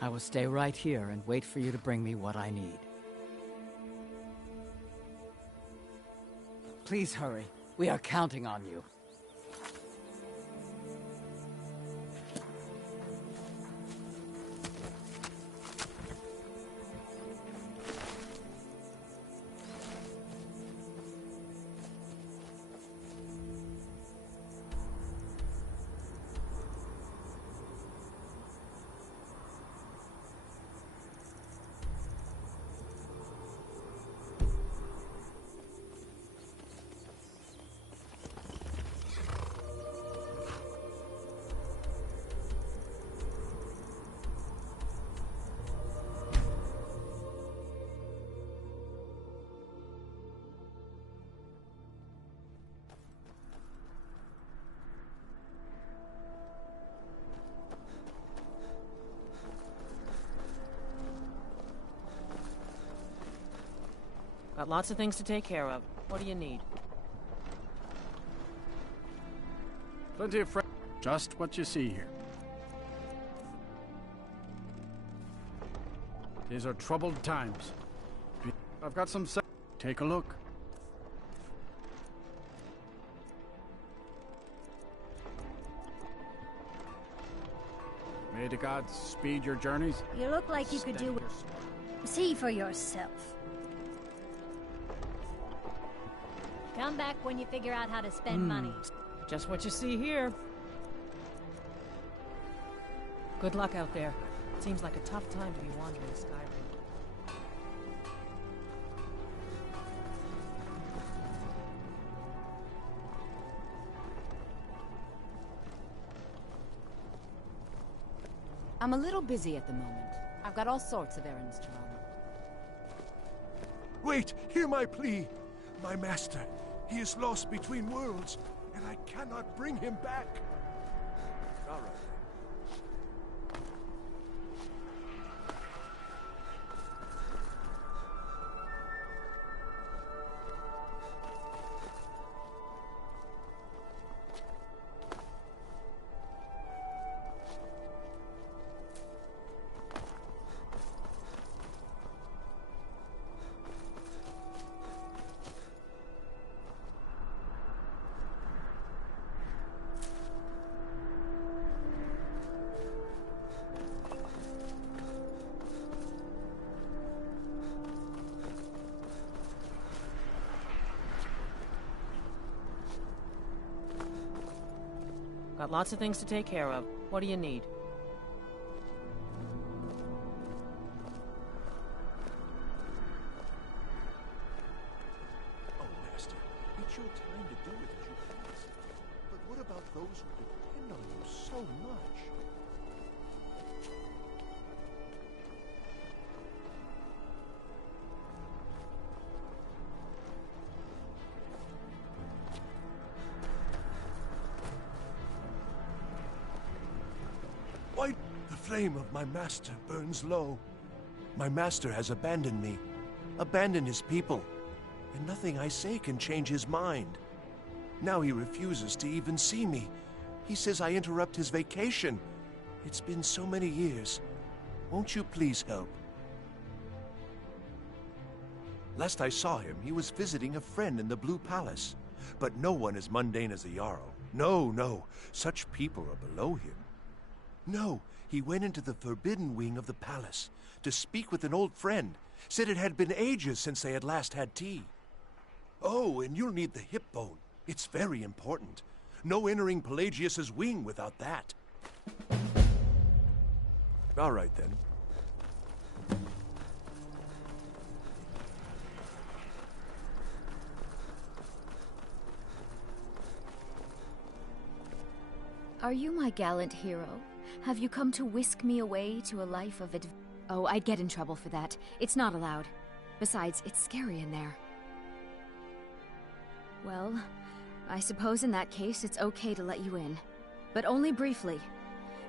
I will stay right here and wait for you to bring me what I need. Please hurry. We are counting on you. Got lots of things to take care of. What do you need? Plenty of friends. Just what you see here. These are troubled times. I've got some... Take a look. May the gods speed your journeys. You look like you could do it. See for yourself. Come back when you figure out how to spend money. Just what you see here. Good luck out there. Seems like a tough time to be wandering Skyrim. I'm a little busy at the moment. I've got all sorts of errands to run. Wait! Hear my plea! My master, he is lost between worlds, and I cannot bring him back. All right. Got lots of things to take care of. What do you need? Oh, master, it's your time to do with as you please. But what about those who depend on you so much? Why? The flame of my master burns low. My master has abandoned me, abandoned his people, and nothing I say can change his mind. Now he refuses to even see me. He says I interrupt his vacation. It's been so many years. Won't you please help? Last I saw him, he was visiting a friend in the Blue Palace. But no one as mundane as the Jarl. No, no, such people are below him. No, he went into the forbidden wing of the palace to speak with an old friend. Said it had been ages since they had last had tea. Oh, and you'll need the hip bone. It's very important. No entering Pelagius's wing without that. All right, then. Are you my gallant hero? Have you come to whisk me away to a life of Oh, I'd get in trouble for that. It's not allowed. Besides, it's scary in there. Well, I suppose in that case it's okay to let you in. But only briefly.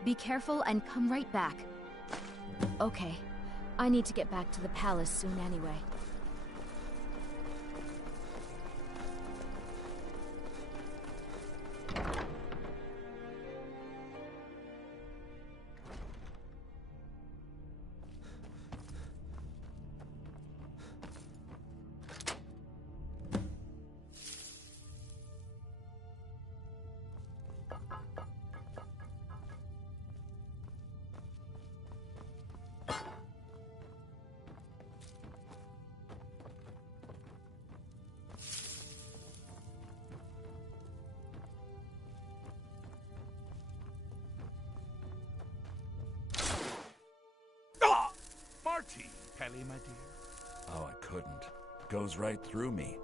Be careful and come right back. Okay. I need to get back to the palace soon anyway. telly, my dear? Oh, I couldn't. It goes right through me.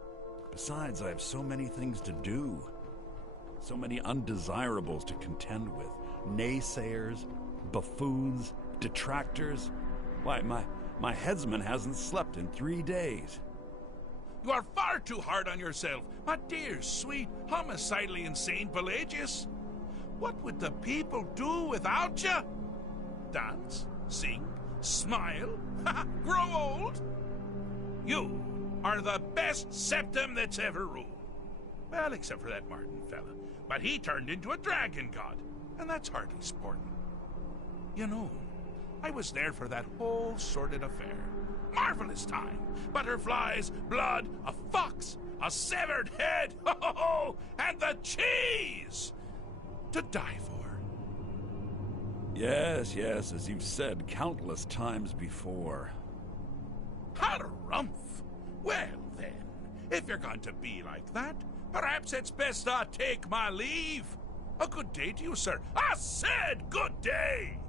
Besides, I have so many things to do. So many undesirables to contend with. Naysayers, buffoons, detractors. Why, my headsman hasn't slept in 3 days. You are far too hard on yourself, my dear, sweet, homicidally insane Pelagius. What would the people do without you? Dance, sing, smile, grow old? You are the best septum that's ever ruled. Well, except for that Martin fella. But he turned into a dragon god, and that's hardly sporting. You know, I was there for that whole sordid affair. Marvelous time. Butterflies, blood, a fox, a severed head, and the cheese to die for. Yes, as you've said countless times before. Harumph! Well then, if you're going to be like that, perhaps it's best I take my leave. A good day to you, sir. I said good day!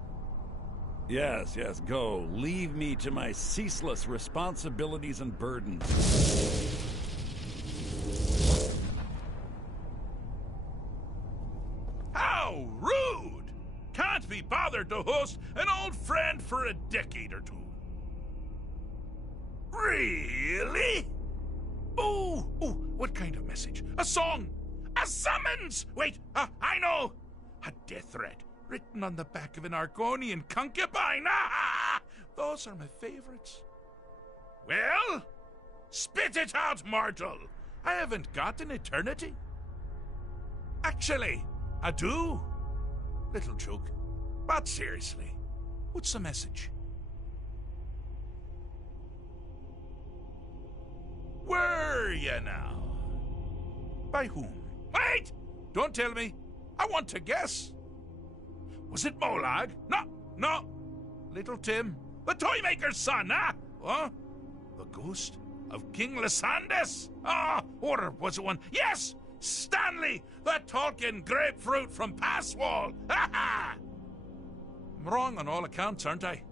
Yes, go. Leave me to my ceaseless responsibilities and burdens. How rude! Can't be bothered to host an old friend for a decade or two. Really? Ooh, what kind of message? A song? A summons? Wait, I know! A death threat written on the back of an Argonian concubine. Those are my favorites. Well, spit it out, mortal. I haven't got an eternity. Actually, I do. Little joke. But seriously, what's the message? Were you now? By whom? Wait! Don't tell me. I want to guess. Was it Molag? No. Little Tim, the Toymaker's son, huh? Huh? The ghost of King Lysandas? Or was it one? Yes! Stanley, the talking grapefruit from Passwall! I'm wrong on all accounts, aren't I?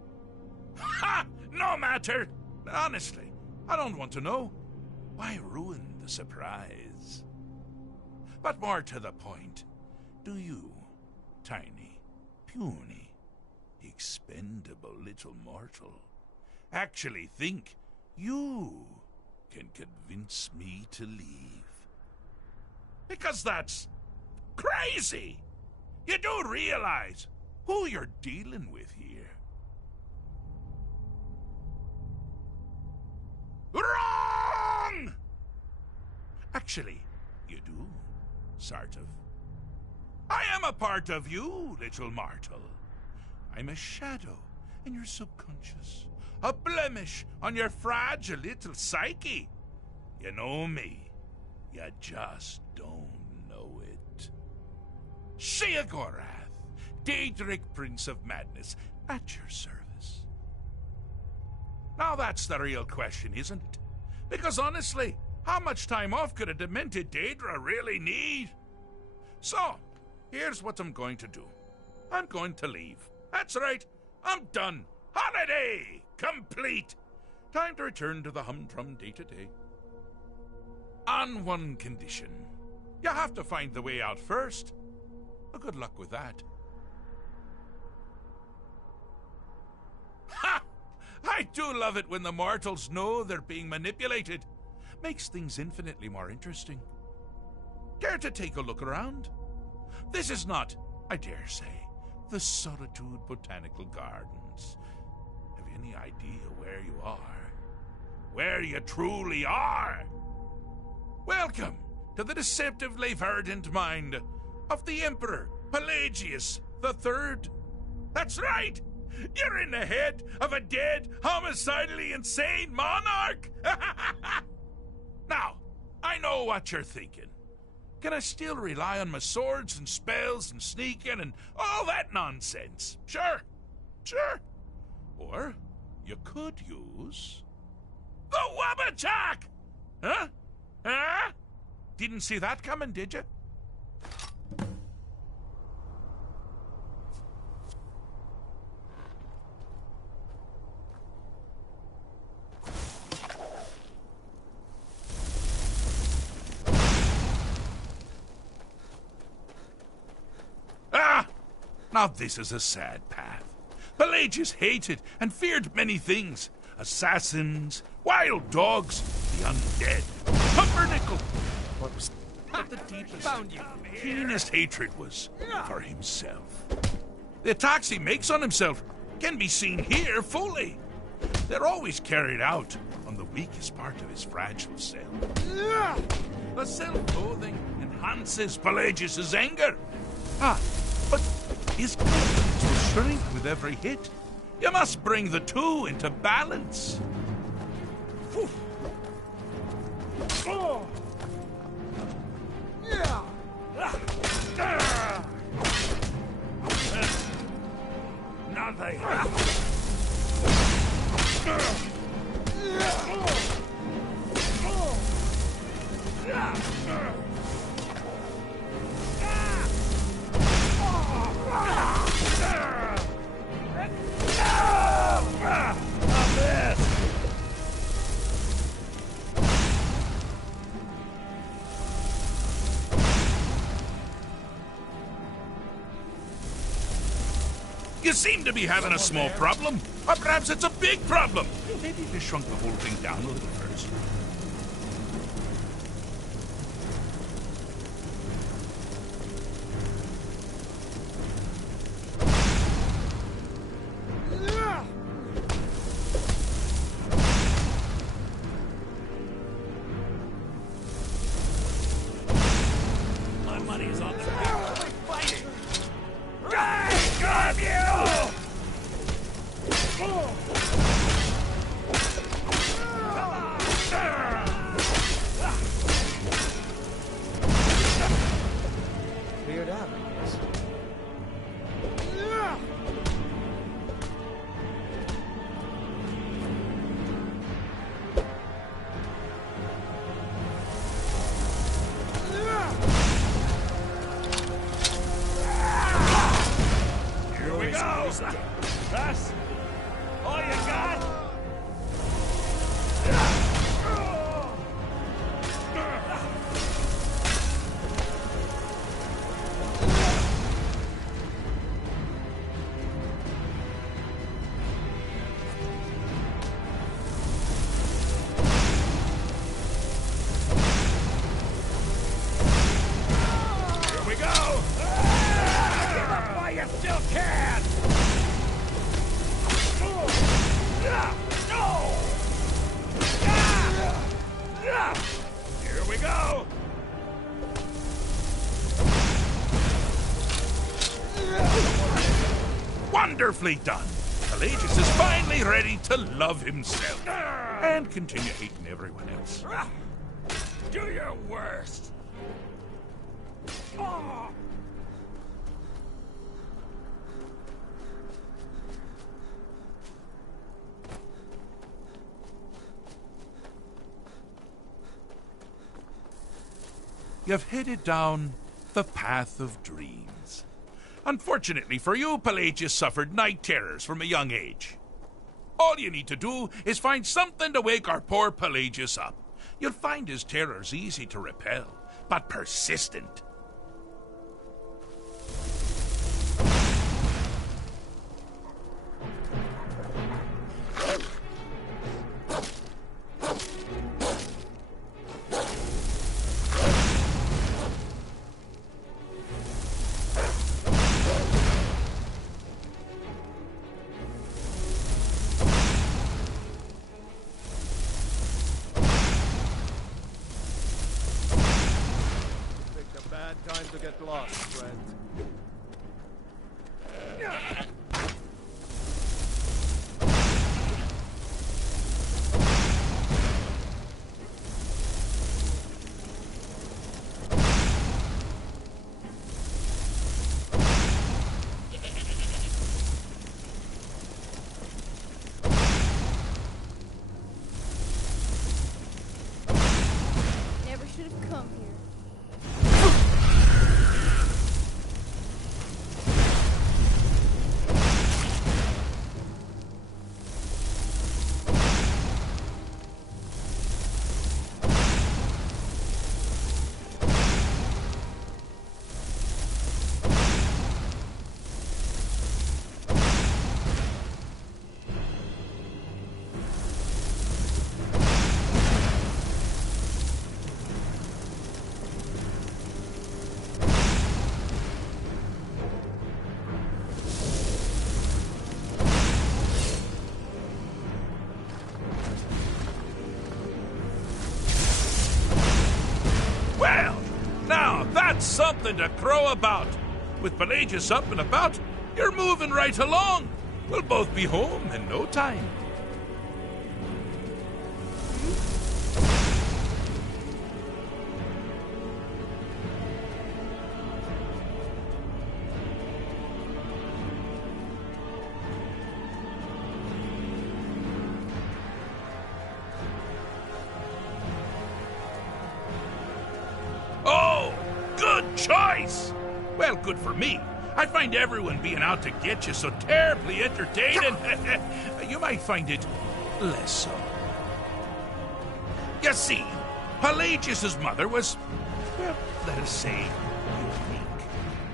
Ha! No matter! Honestly, I don't want to know. Why ruin the surprise? But more to the point, do you, tiny, puny, expendable little mortal, actually think you can convince me to leave? Because that's crazy! You do realize who you're dealing with here. Wrong! Actually, you do, sort of. I am a part of you, little mortal. I'm a shadow in your subconscious, a blemish on your fragile little psyche. You know me, you just don't know it. Sheogorath, Daedric Prince of Madness, at your service. Now that's the real question, isn't it? Because honestly, how much time off could a demented Daedra really need? So, here's what I'm going to do. I'm going to leave. That's right, I'm done. Holiday complete. Time to return to the humdrum day-to-day. On one condition. You have to find the way out first. Well, good luck with that. Ha! I do love it when the mortals know they're being manipulated. Makes things infinitely more interesting. Care to take a look around? This is not, I dare say, the Solitude Botanical Gardens. Have you any idea where you are? Where you truly are? Welcome to the deceptively verdant mind of the Emperor Pelagius III. That's right! You're in the head of a dead, homicidally insane monarch! Now, I know what you're thinking. Can I still rely on my swords and spells and sneaking and all that nonsense? Sure. Or you could use the Wabbajack! Huh? Didn't see that coming, did you? Now this is a sad path. Pelagius hated and feared many things. Assassins, wild dogs, the undead, pumpernickel. But the deepest, keenest hatred was for himself. The attacks he makes on himself can be seen here fully. They're always carried out on the weakest part of his fragile cell. The self-loathing enhances Pelagius's anger. But his confidence will shrink with every hit. You must bring the two into balance. Whew. Oh. Nothing. You seem to be having a small problem, or perhaps it's a big problem. Maybe if you shrunk the whole thing down a little first. My money's on the fighting. Cleared out, I guess. Here we go. That's all you got? Here we go. Give up while you still can! Here we go. Wonderfully done. Pelagius is finally ready to love himself and continue hating everyone else. Do your worst! You've headed down the path of dreams. Unfortunately for you, Pelagius suffered night terrors from a young age. All you need to do is find something to wake our poor Pelagius up. You'll find his terrors easy to repel, but persistent. Time to get lost, friend. Never should have come here. nothing to crow about. With Pelagius up and about, you're moving right along. We'll both be home in no time. Oh, good choice! Well, good for me. I find everyone being out to get you so terribly entertaining. You might find it less so. You see, Pelagius' mother was, well, let us say, unique.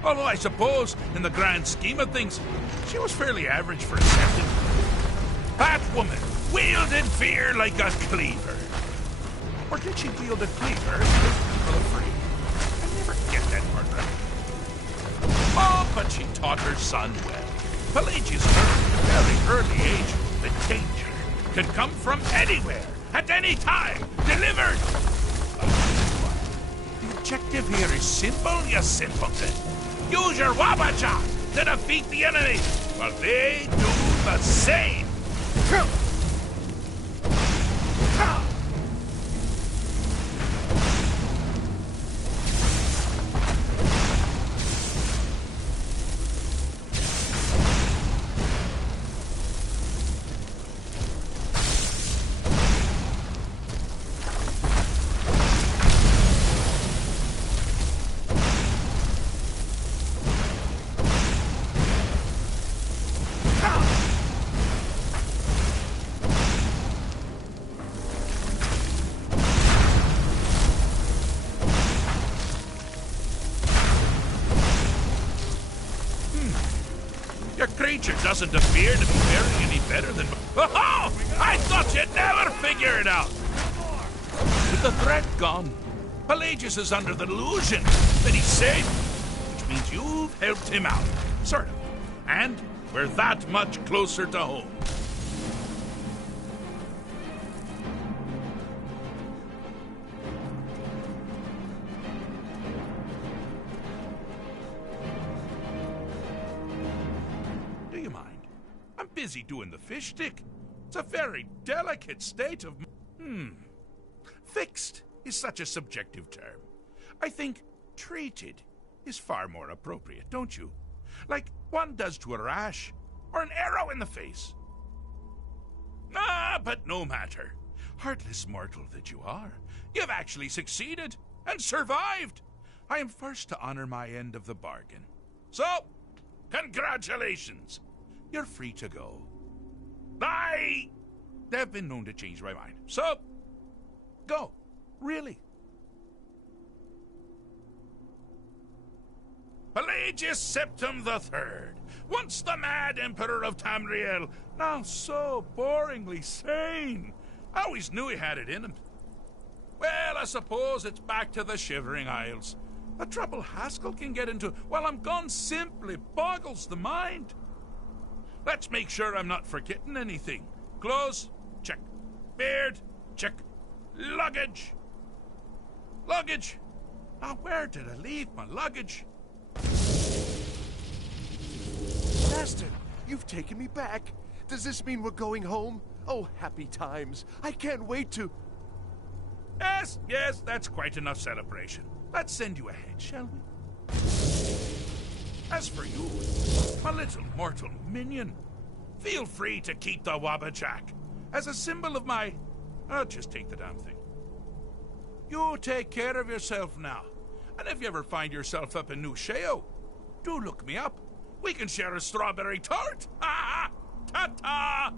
Although I suppose, in the grand scheme of things, she was fairly average for a septon. That woman wielded fear like a cleaver. Or did she wield a cleaver? For the free? I never get that part right. Oh, but she taught her son well. Pelagius learned at a very early age that danger could come from anywhere, at any time, delivered. The objective here is simple, you simpleton. Use your Wabacha to defeat the enemy, while they do the same. Your creature doesn't appear to be faring any better than... Oh! I thought you'd never figure it out! With the threat gone, Pelagius is under the delusion that he's safe, which means you've helped him out, sort of. And we're that much closer to home. Busy doing the fish stick. It's a very delicate state of... Fixed is such a subjective term. I think treated is far more appropriate, don't you? Like one does to a rash or an arrow in the face. Ah, but no matter. Heartless mortal that you are, you've actually succeeded and survived. I am first to honor my end of the bargain. So, congratulations. You're free to go. I have been known to change my mind. So, go. Really. Pelagius Septim III, once the mad Emperor of Tamriel, now so boringly sane. I always knew he had it in him. Well, I suppose it's back to the Shivering Isles. The trouble Haskell can get into while I'm gone simply boggles the mind. Let's make sure I'm not forgetting anything. Clothes? Check. Beard? Check. Luggage? Luggage? Now, where did I leave my luggage? Master, you've taken me back. Does this mean we're going home? Oh, happy times. I can't wait to... Yes, that's quite enough celebration. Let's send you ahead, shall we? As for you, my little mortal minion, feel free to keep the Wabajack as a symbol of my... I'll just take the damn thing. You take care of yourself now. And if you ever find yourself up in New Sheo, do look me up. We can share a strawberry tart. Ha ha! Ta-ta!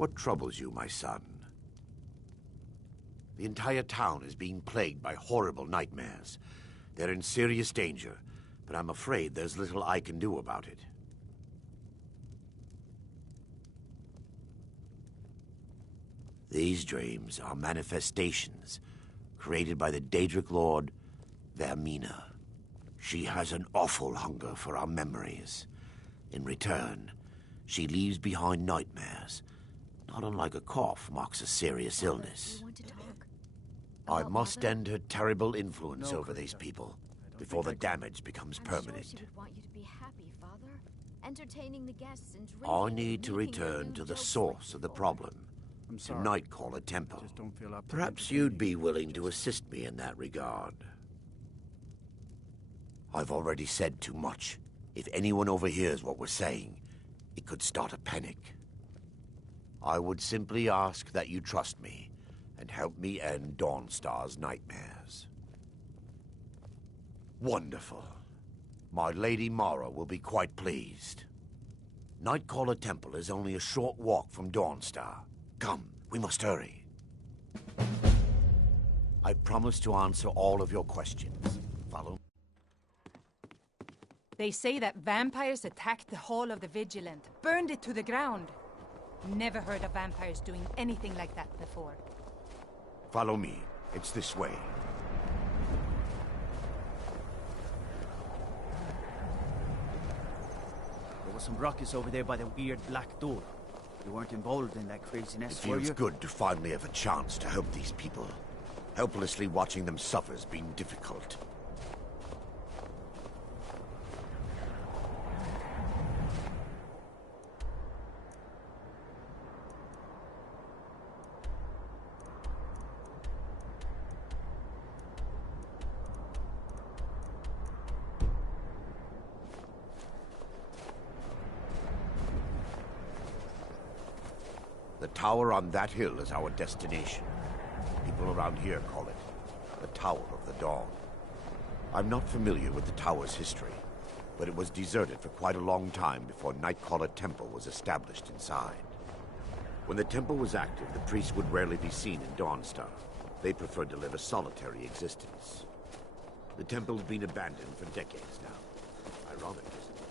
What troubles you, my son? The entire town is being plagued by horrible nightmares. They're in serious danger, but I'm afraid there's little I can do about it. These dreams are manifestations created by the Daedric Lord, Vermina. She has an awful hunger for our memories. In return, she leaves behind nightmares. Not unlike a cough marks a serious illness. I must end her terrible influence over these people before the damage becomes permanent. She would want you to be happy, Father. Entertaining the guests and I drinking need and to making return random to the jokes source like of the before. problem. I'm The sorry. Nightcaller Temple. Just don't feel up to Perhaps entertaining you'd be you. willing to assist me in that regard. I've already said too much. If anyone overhears what we're saying, it could start a panic. I would simply ask that you trust me and help me end Dawnstar's nightmares. Wonderful. My Lady Mara will be quite pleased. Nightcaller Temple is only a short walk from Dawnstar. Come, we must hurry. I promise to answer all of your questions. Follow? They say that vampires attacked the Hall of the Vigilant, burned it to the ground. Never heard of vampires doing anything like that before. Follow me. It's this way. There was some ruckus over there by the weird black door. You weren't involved in that It craziness, were feels you? good to finally have a chance to help these people. Helplessly watching them suffer has been difficult. The tower on that hill is our destination. People around here call it the Tower of the Dawn. I'm not familiar with the tower's history, but it was deserted for quite a long time before Nightcaller Temple was established inside. When the temple was active, the priests would rarely be seen in Dawnstar. They preferred to live a solitary existence. The temple has been abandoned for decades now. Ironic, isn't it?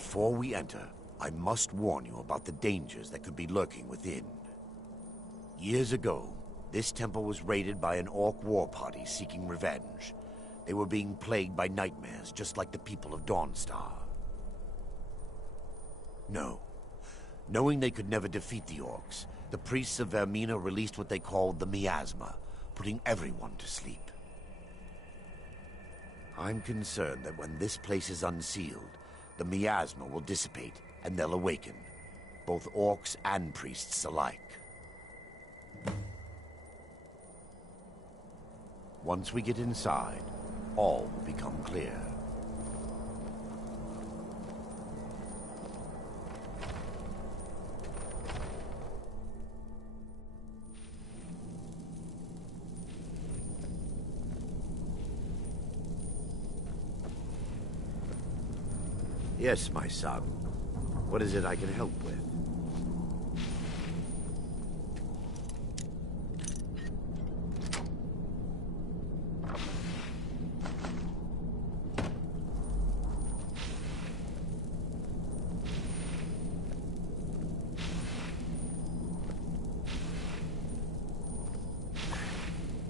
Before we enter, I must warn you about the dangers that could be lurking within. Years ago, this temple was raided by an orc war party seeking revenge. They were being plagued by nightmares, just like the people of Dawnstar. No. Knowing they could never defeat the orcs, the priests of Vermina released what they called the miasma, putting everyone to sleep. I'm concerned that when this place is unsealed, the miasma will dissipate and they'll awaken, both orcs and priests alike. Once we get inside, all will become clear. Yes, my son. What is it I can help with?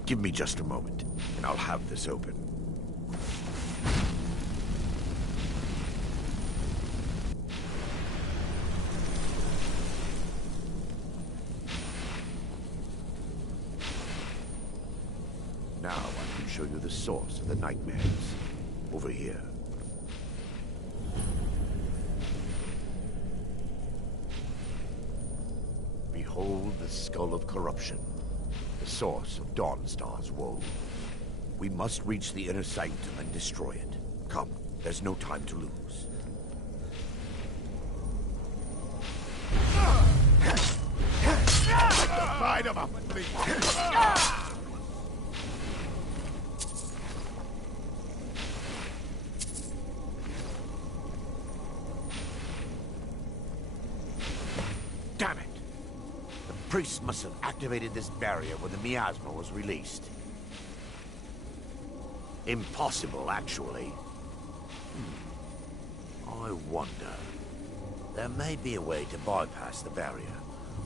Give me just a moment, and I'll have this open. Now I can show you the source of the nightmares. Over here. Behold the skull of corruption, the source of Dawnstar's woe. We must reach the inner sanctum and destroy it. Come, there's no time to lose. Like the bite of a flea. Damn it! The priests must have activated this barrier when the miasma was released. Impossible, actually. I wonder. There may be a way to bypass the barrier,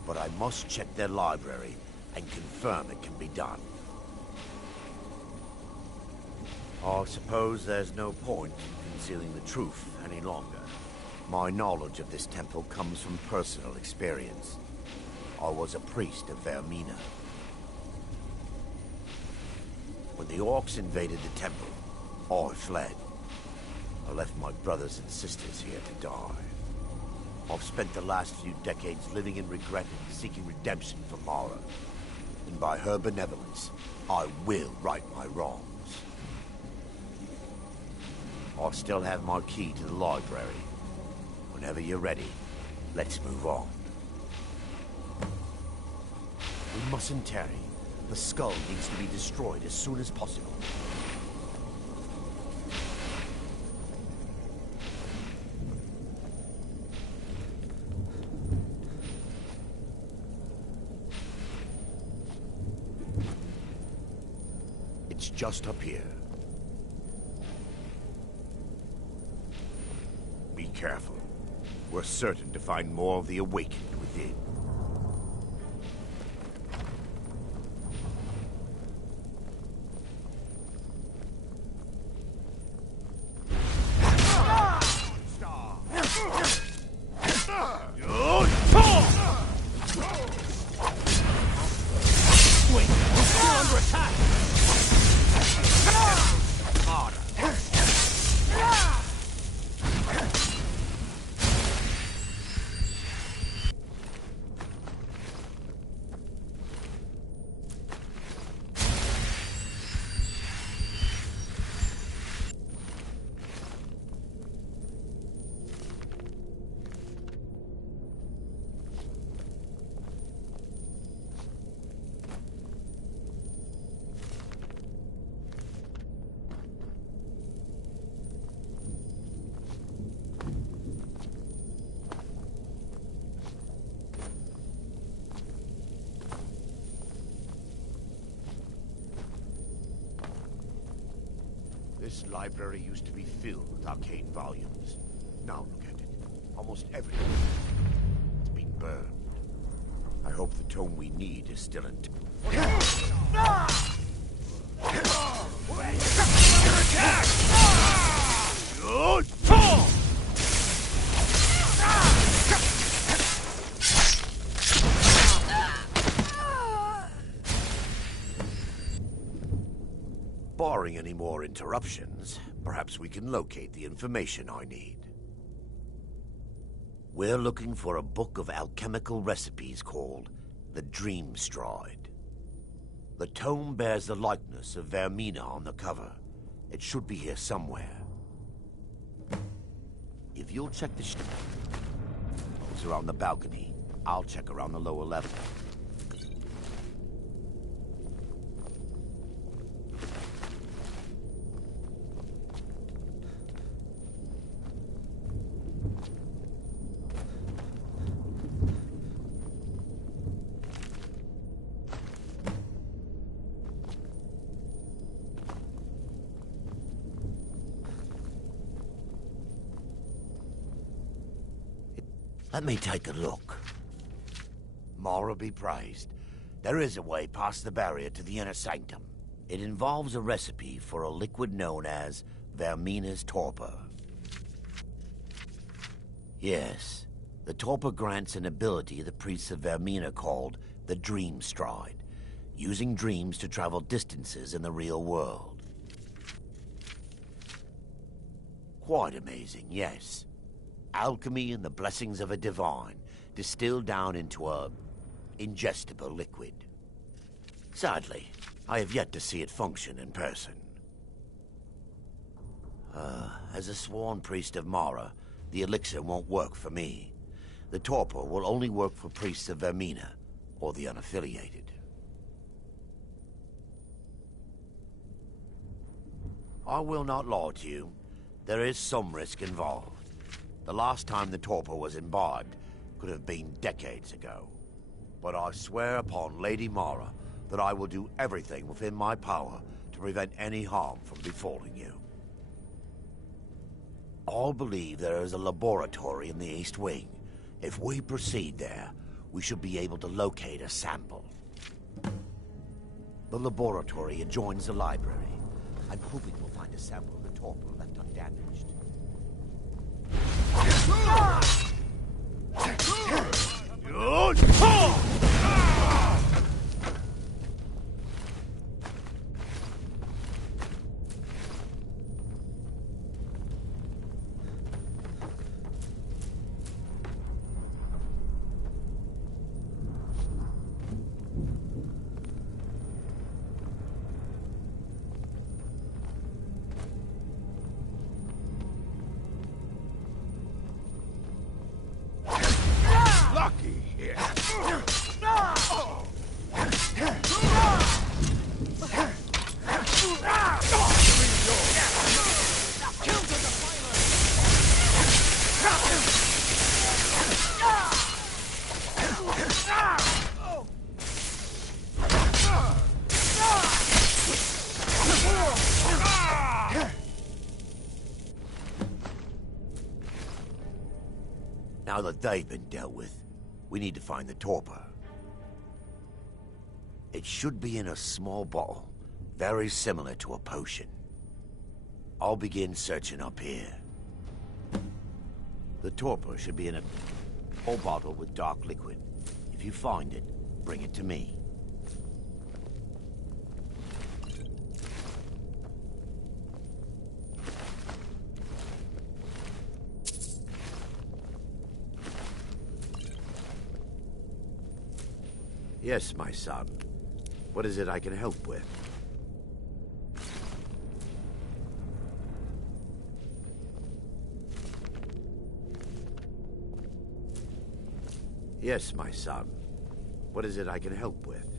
but I must check their library and confirm it can be done. I suppose there's no point in concealing the truth any longer. My knowledge of this temple comes from personal experience. I was a priest of Vermina. When the orcs invaded the temple, I fled. I left my brothers and sisters here to die. I've spent the last few decades living in regret and seeking redemption for Mara. And by her benevolence, I will right my wrongs. I still have my key to the library. Whenever you're ready, let's move on. We mustn't tarry. The skull needs to be destroyed as soon as possible. It's just up here. Be careful. We're certain to find more of the awakened within. Wait, we're still under attack! This library used to be filled with arcane volumes. Now look at it. Almost everything has been burned. I hope the tome we need is still intact. Barring any more interruptions, perhaps we can locate the information I need. We're looking for a book of alchemical recipes called the Dream Stride. The tome bears the likeness of Vermina on the cover. It should be here somewhere. If you'll check the shelves around the balcony, I'll check around the lower level. Let me take a look. Mara be praised. There is a way past the barrier to the inner sanctum. It involves a recipe for a liquid known as Vermina's torpor. Yes, the torpor grants an ability the priests of Vermina called the Dream Stride, using dreams to travel distances in the real world. Quite amazing, yes. Alchemy and the blessings of a divine, distilled down into a ingestible liquid. Sadly, I have yet to see it function in person. As a sworn priest of Mara, the elixir won't work for me. The torpor will only work for priests of Vermina, or the unaffiliated. I will not lie to you. There is some risk involved. The last time the torpor was imbibed could have been decades ago. But I swear upon Lady Mara that I will do everything within my power to prevent any harm from befalling you. I believe there is a laboratory in the East Wing. If we proceed there, we should be able to locate a sample. The laboratory adjoins the library. I'm hoping we'll find a sample of the torpor left undamaged. Now that they've been dealt with, we need to find the torpor. It should be in a small bottle, very similar to a potion. I'll begin searching up here. The torpor should be in a small bottle with dark liquid. If you find it, bring it to me. Yes, my son. What is it I can help with? Yes, my son. What is it I can help with?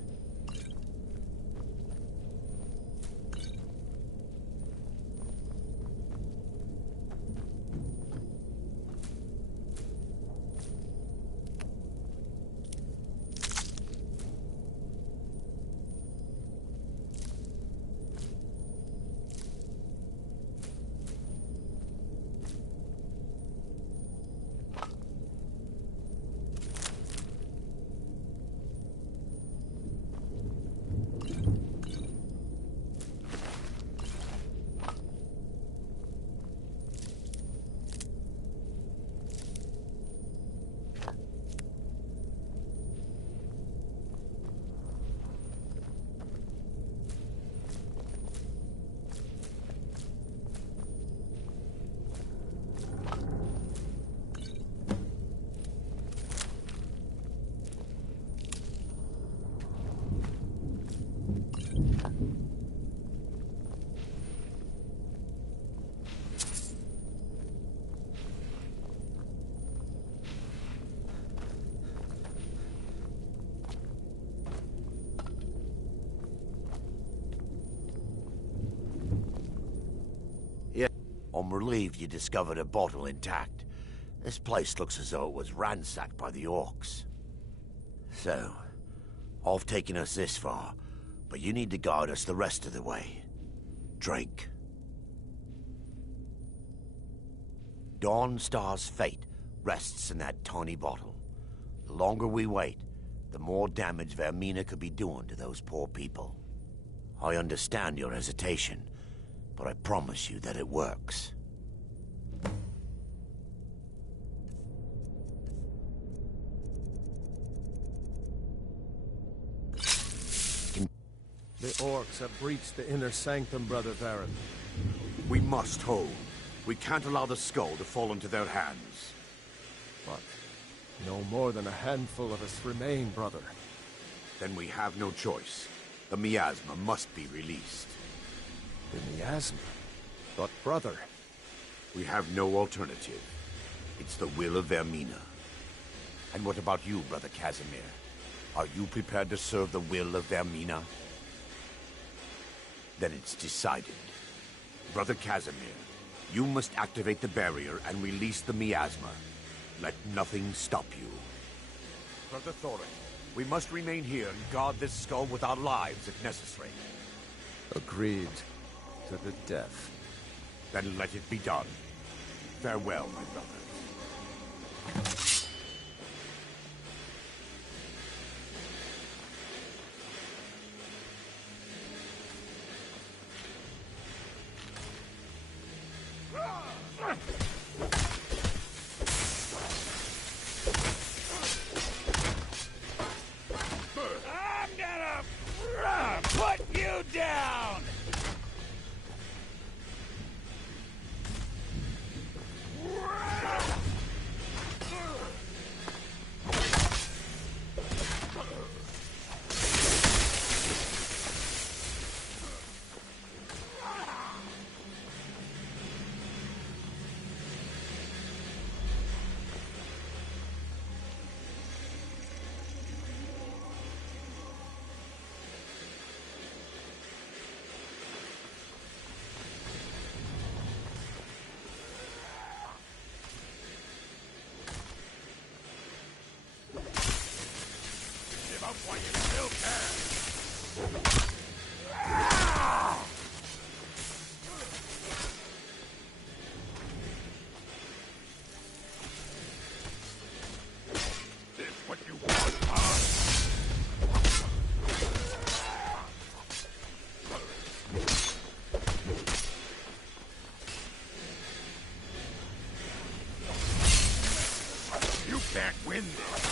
I'm relieved you discovered a bottle intact. This place looks as though it was ransacked by the orcs. So, I've taken us this far, but you need to guide us the rest of the way. Drink. Dawnstar's fate rests in that tiny bottle. The longer we wait, the more damage Vermina could be doing to those poor people. I understand your hesitation, but I promise you that it works. The orcs have breached the inner sanctum, Brother Varen. We must hold. We can't allow the skull to fall into their hands. But no more than a handful of us remain, brother. Then we have no choice. The miasma must be released. The miasma? But brother... We have no alternative. It's the will of Vermina. And what about you, Brother Casimir? Are you prepared to serve the will of Vermina? Then it's decided. Brother Casimir, you must activate the barrier and release the miasma. Let nothing stop you. Brother Thorin, we must remain here and guard this skull with our lives if necessary. Agreed. To the death. Then let it be done. Farewell, my brothers. I'm gonna put you down! While you still can. This what you want, huh? You can't win this.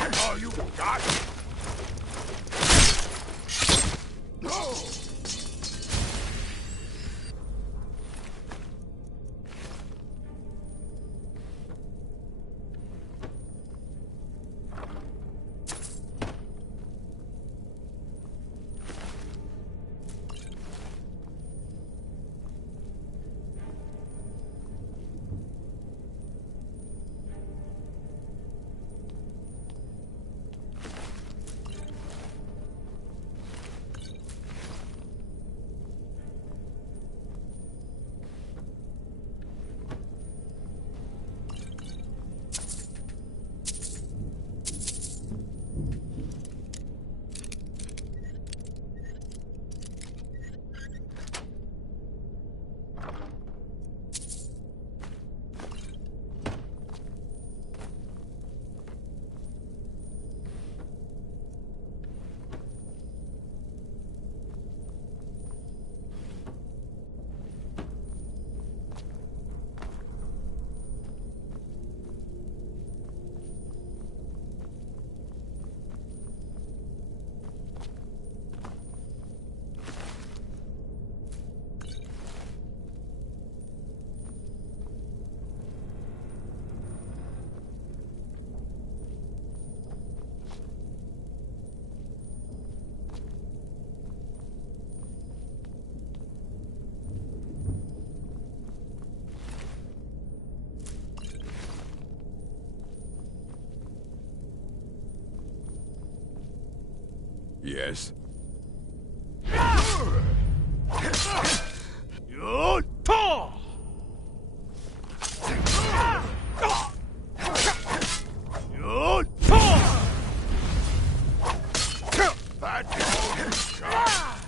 All you got? No! Yes?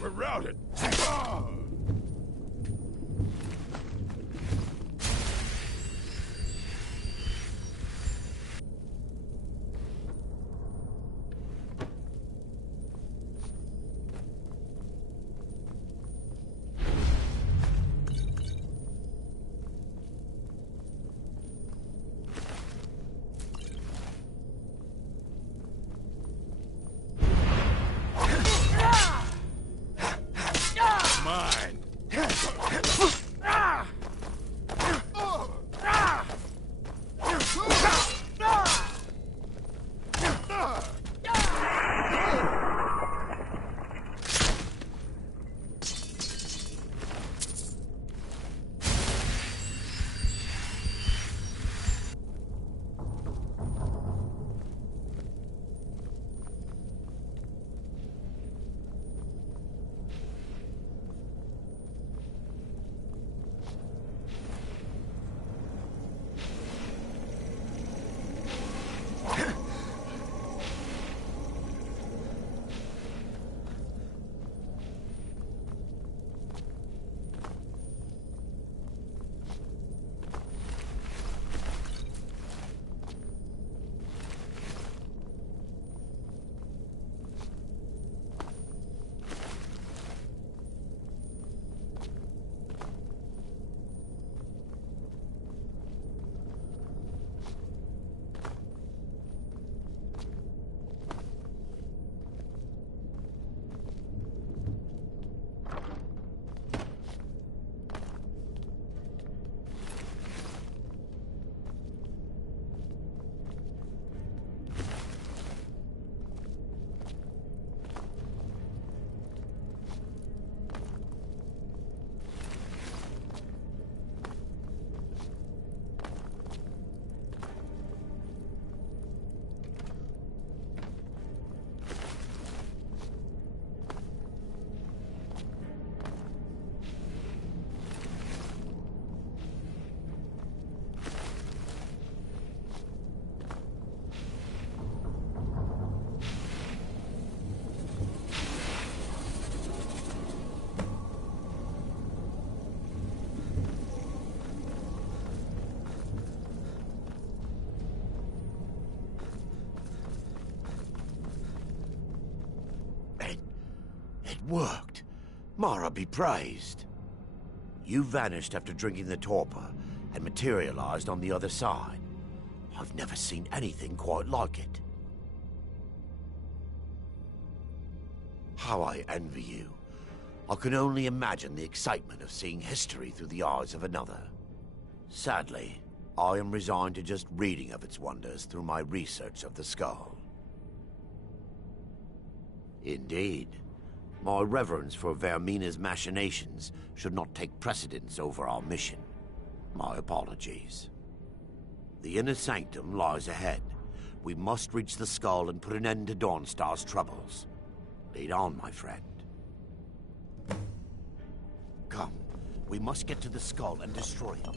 We're routed. It worked. Mara be praised. You vanished after drinking the torpor and materialized on the other side. I've never seen anything quite like it. How I envy you. I can only imagine the excitement of seeing history through the eyes of another. Sadly, I am resigned to just reading of its wonders through my research of the skull. Indeed. My reverence for Vermina's machinations should not take precedence over our mission. My apologies. The inner sanctum lies ahead. We must reach the skull and put an end to Dawnstar's troubles. Lead on, my friend. Come, we must get to the skull and destroy it.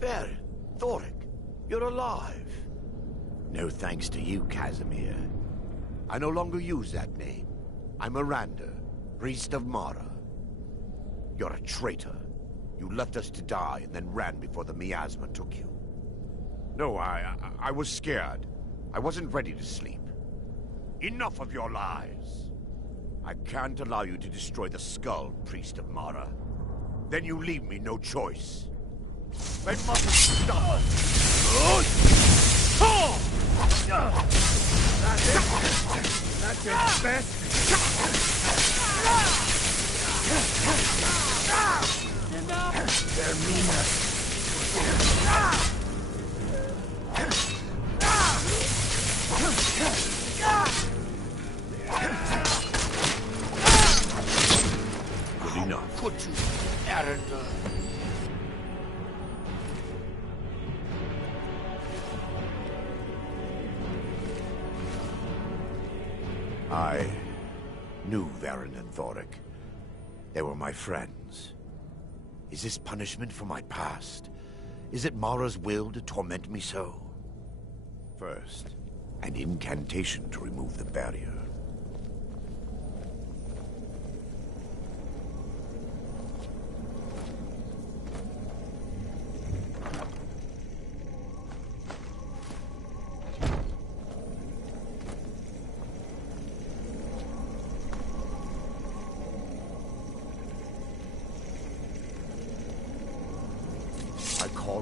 There, Thoric, you're alive. No thanks to you, Casimir. I no longer use that name. I'm Miranda, priest of Mara. You're a traitor. You left us to die and then ran before the miasma took you. No, I was scared. I wasn't ready to sleep. Enough of your lies. I can't allow you to destroy the skull, priest of Mara. Then you leave me no choice. They mustn't stop us! That's it? That's your best? Vermina! Good enough. Could you, Arender? I knew Varen and Thoric. They were my friends. Is this punishment for my past? Is it Mara's will to torment me so? First, an incantation to remove the barrier.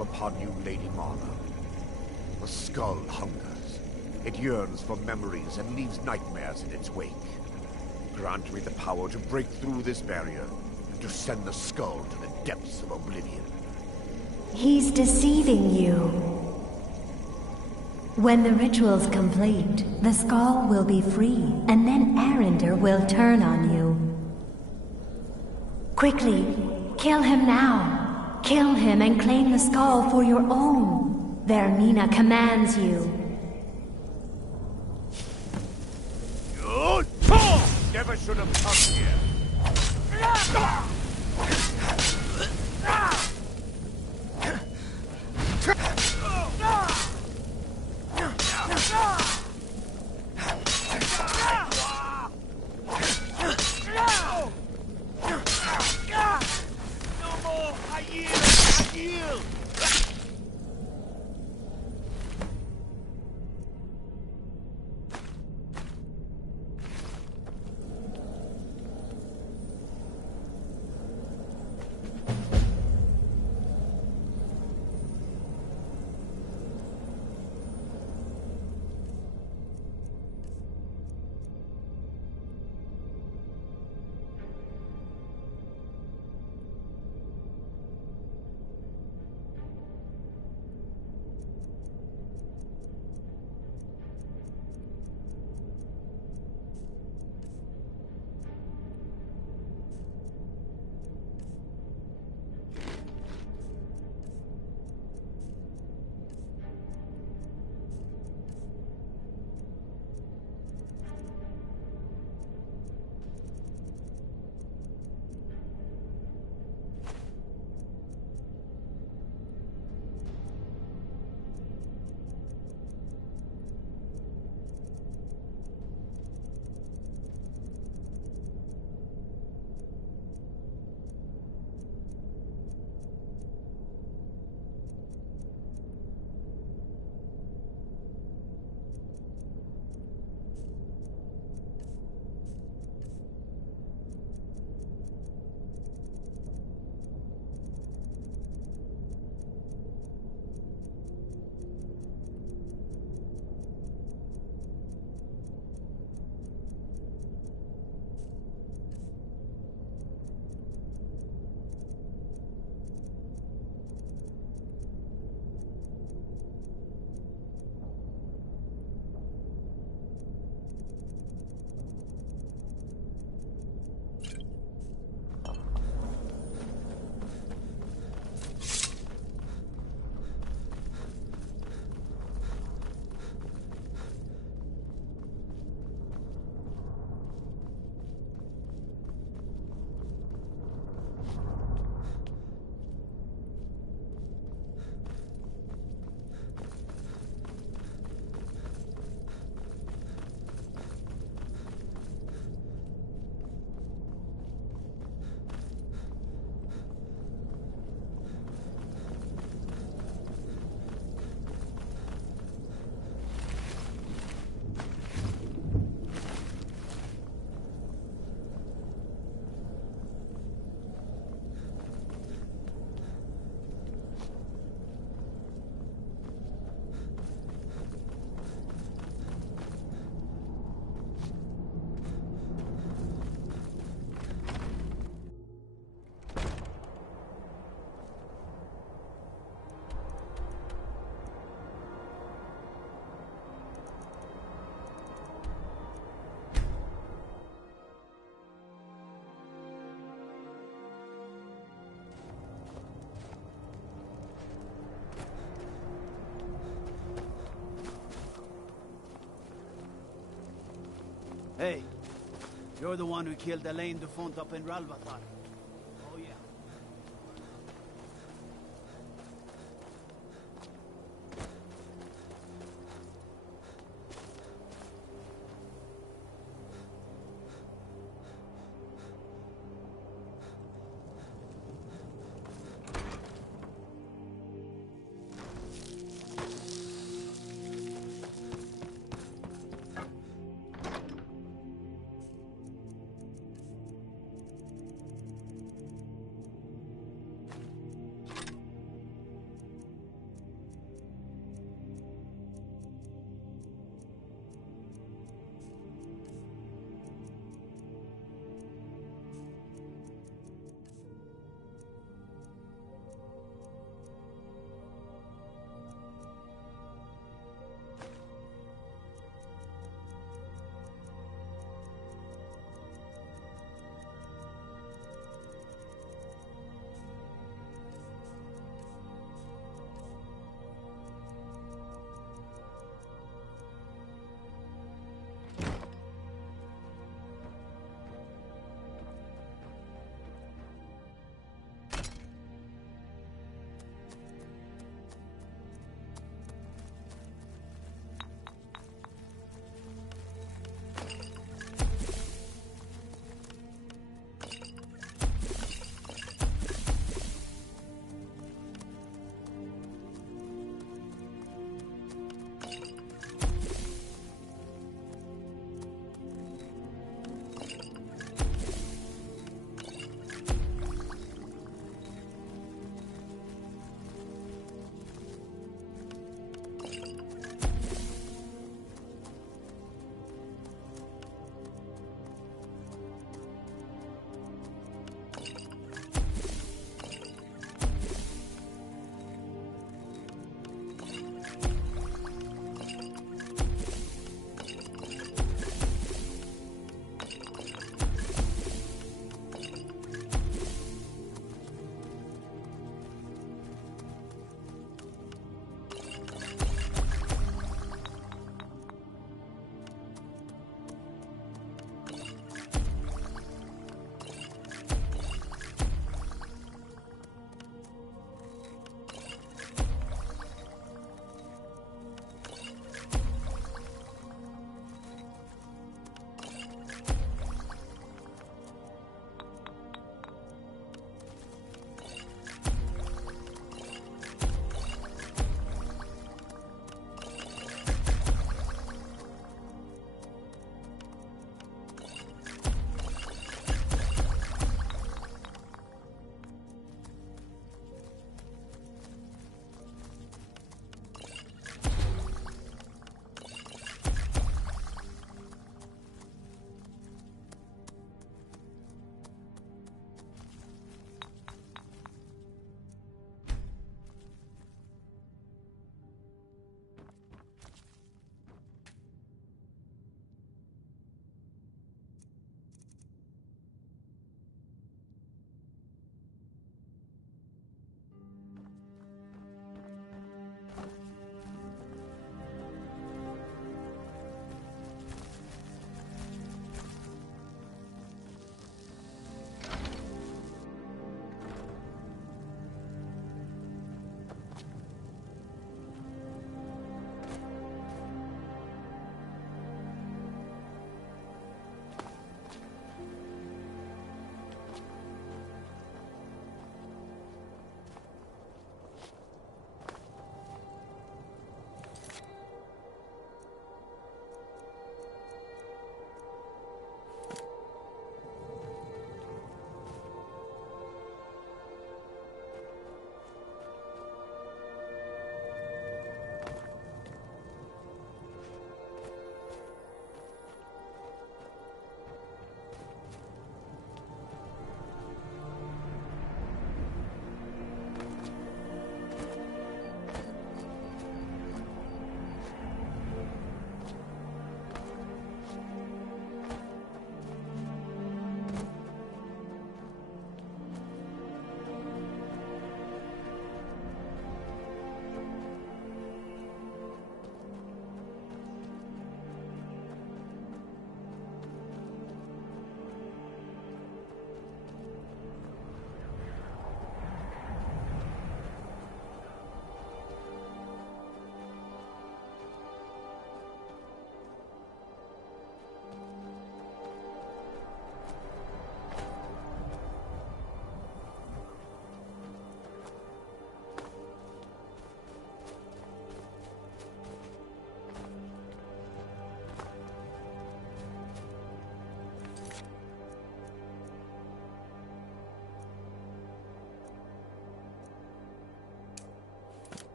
Upon you, Lady Mara. The skull hungers. It yearns for memories and leaves nightmares in its wake. Grant me the power to break through this barrier and to send the skull to the depths of oblivion. He's deceiving you. When the ritual's complete, the skull will be free, and then Arender will turn on you. Quickly, kill him now. Kill him and claim the skull for your own. Vermina commands you. You never should have come here. Hey, you're the one who killed Elaine Dufont up in Ralvathar. Oh, yeah.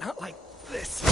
Not like this.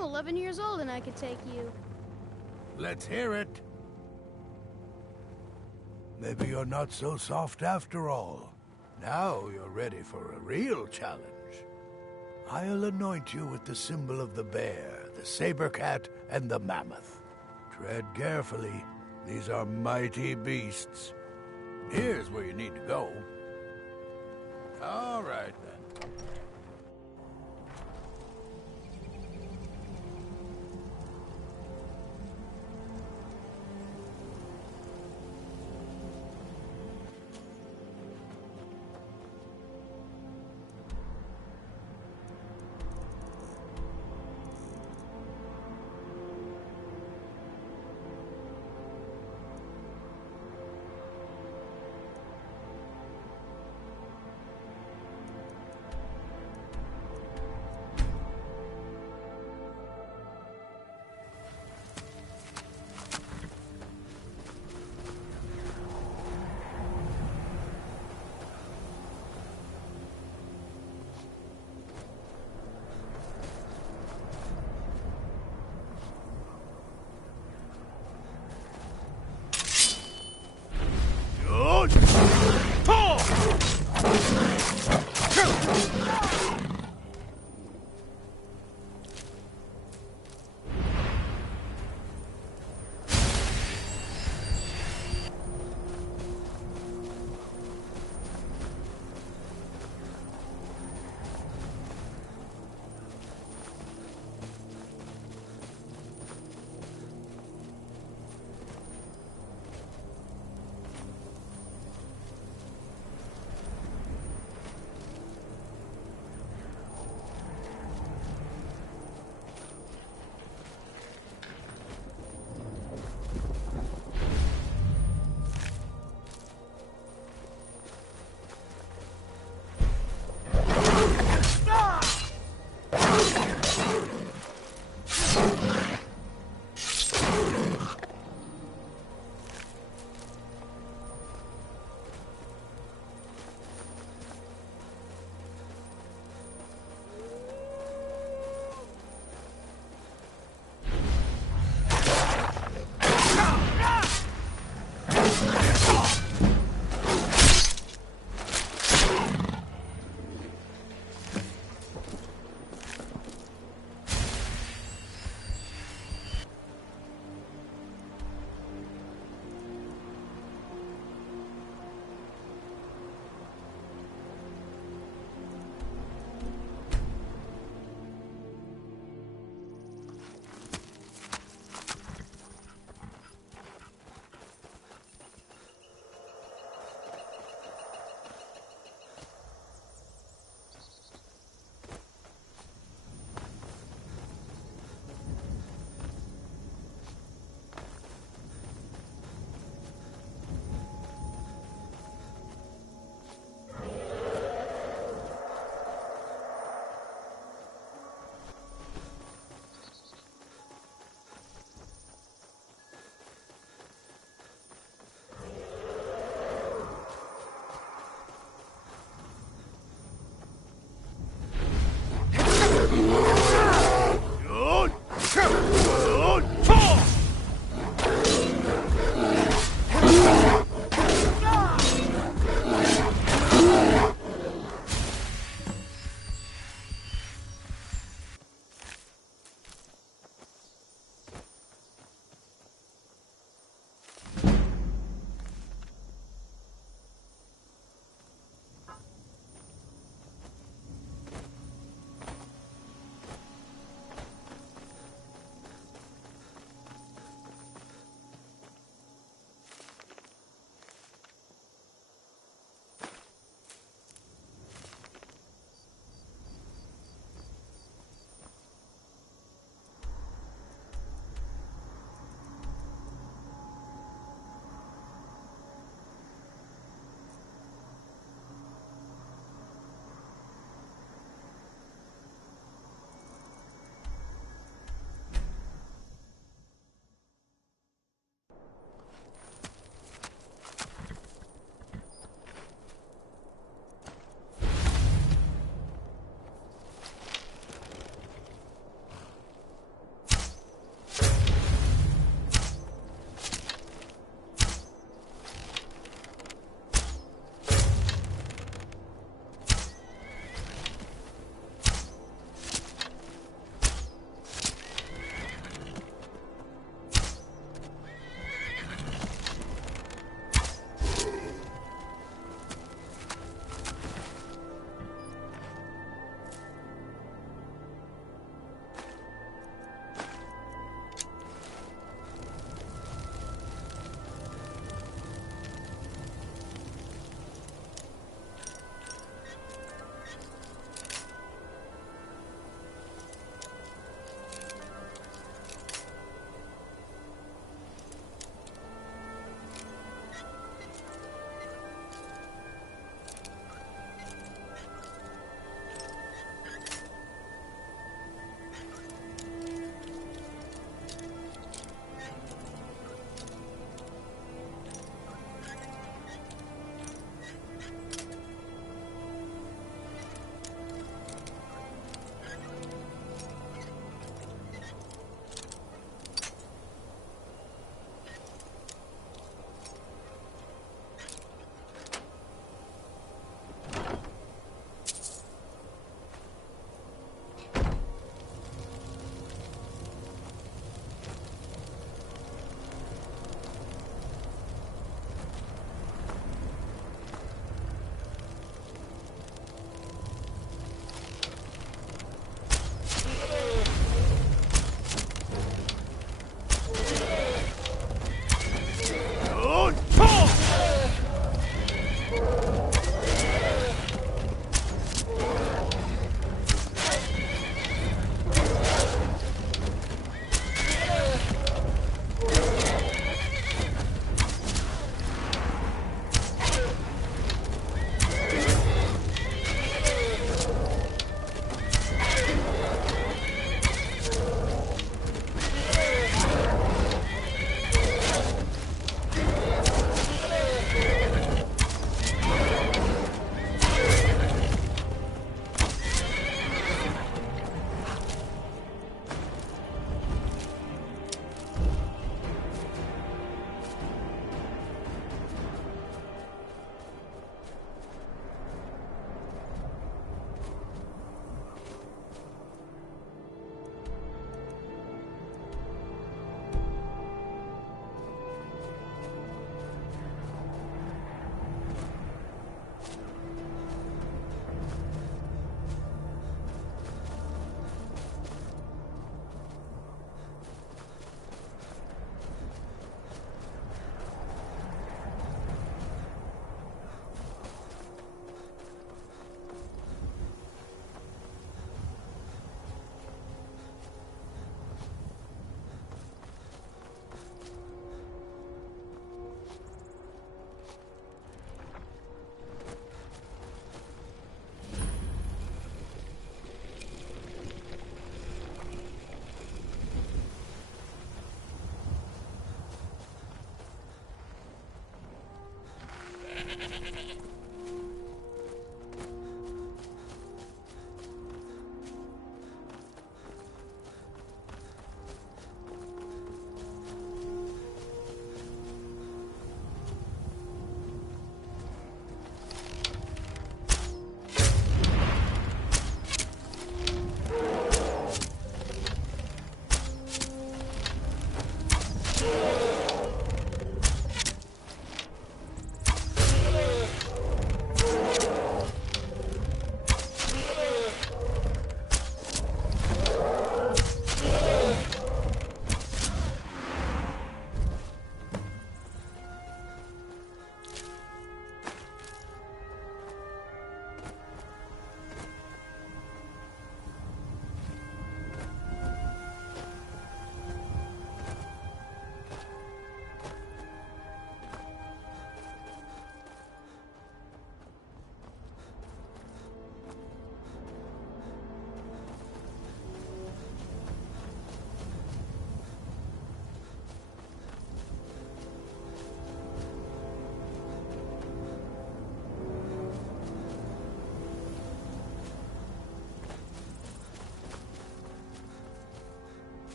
I'm 11 years old and I could take you. Let's hear it. Maybe you're not so soft after all. Now you're ready for a real challenge. I'll anoint you with the symbol of the bear, the saber cat, and the mammoth. Tread carefully. These are mighty beasts. Here's where you need to go. All right, then.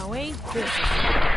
Now ain't this a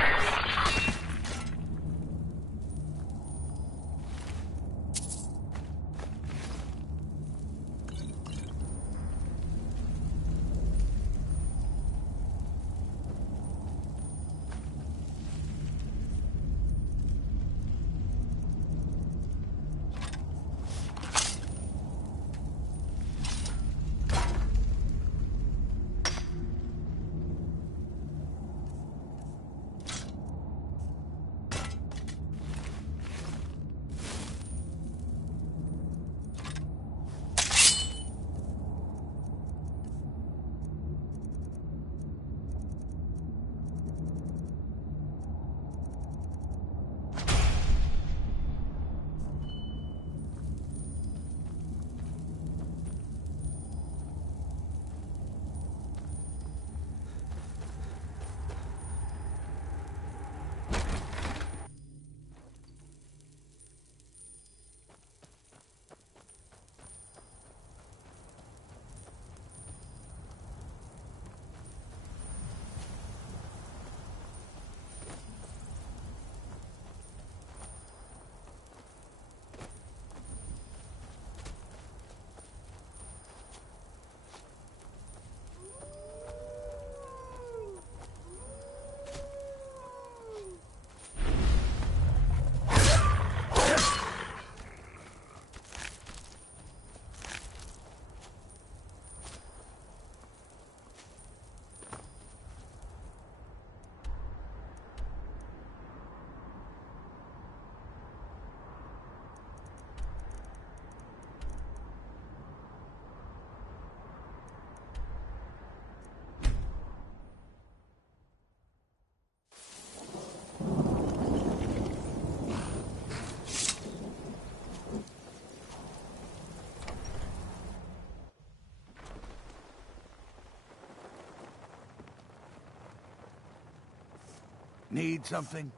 Need something?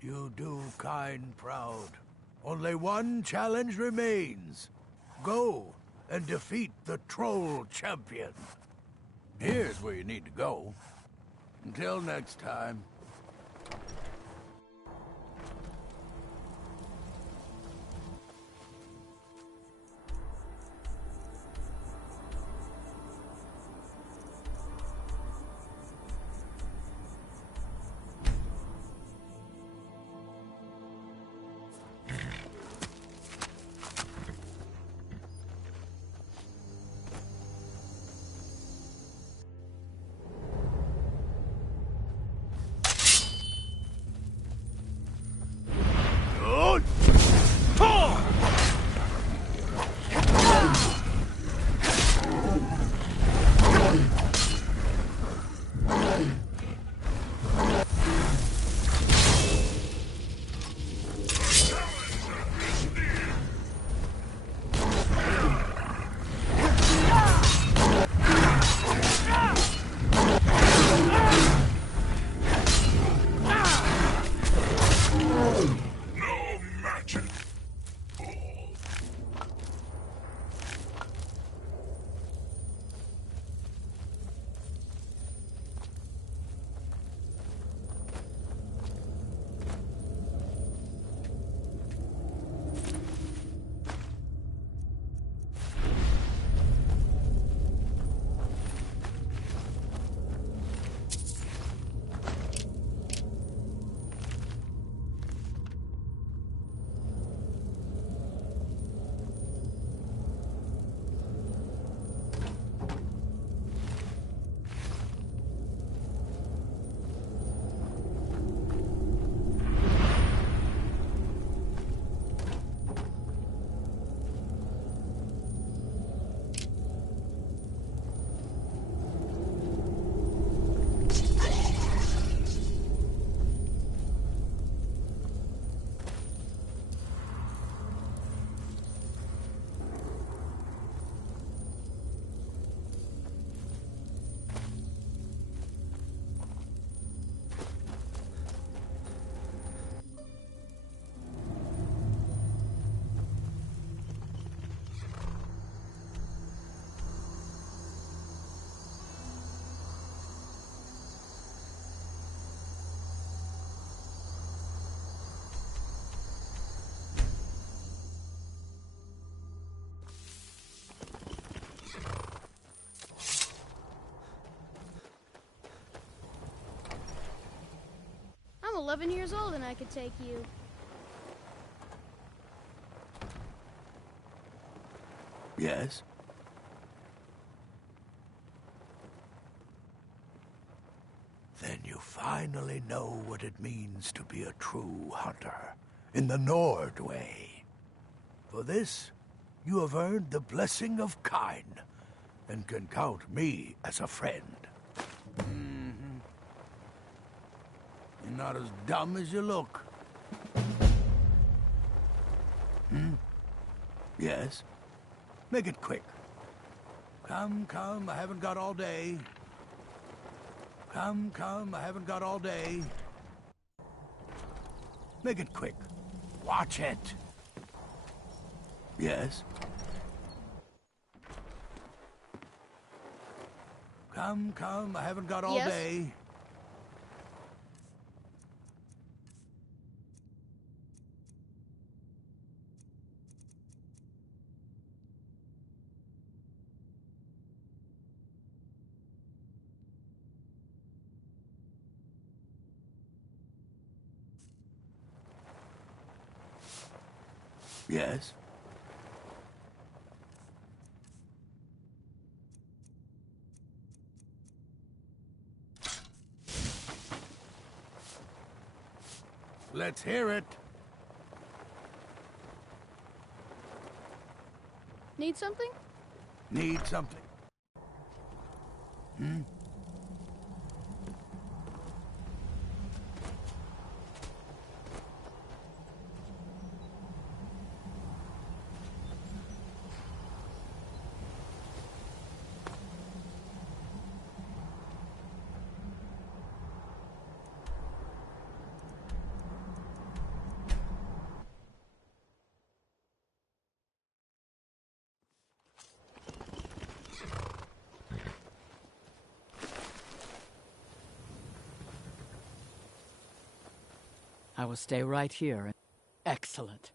You do kind proud. Only one challenge remains. Go and defeat the Troll Champion. Here's where you need to go. Until next time. 11 years old and I could take you. Yes? Then you finally know what it means to be a true hunter, in the Nord way. For this, you have earned the blessing of Kain, and can count me as a friend. You're not as dumb as you look. Yes? Make it quick. Come, I haven't got all day. Come, I haven't got all day. Make it quick. Watch it. Yes? Come, I haven't got all day. Yes? Let's hear it. Need something? Need something. I will stay right here. Excellent.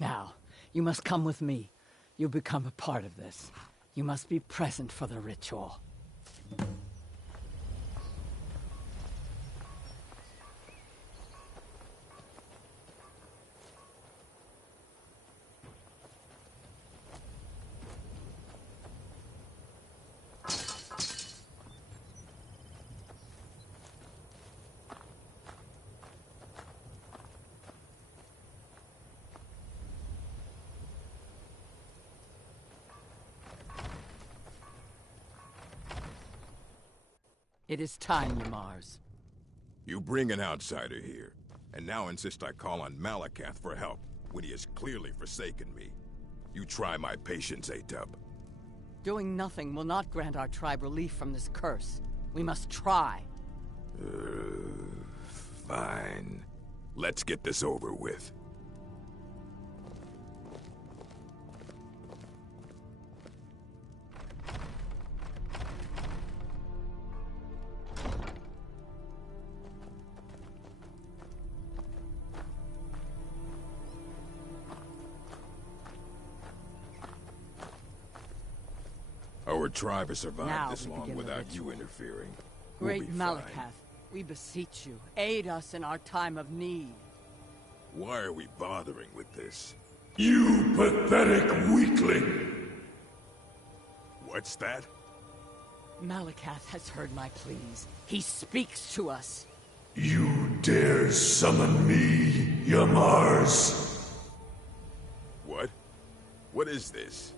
Now, you must come with me. You become a part of this. You must be present for the ritual. It is time, Ymars. You bring an outsider here, and now insist I call on Malakath for help, when he has clearly forsaken me. You try my patience, Atub. Doing nothing will not grant our tribe relief from this curse. We must try. Fine. Let's get this over with. Our tribe has survived Now this we long begin the without you ritual. interfering. Great We'll be Malakath, fine. we beseech you, aid us in our time of need. Why are we bothering with this? You pathetic weakling! What's that? Malakath has heard my pleas. He speaks to us. You dare summon me, Ymars? What? What is this?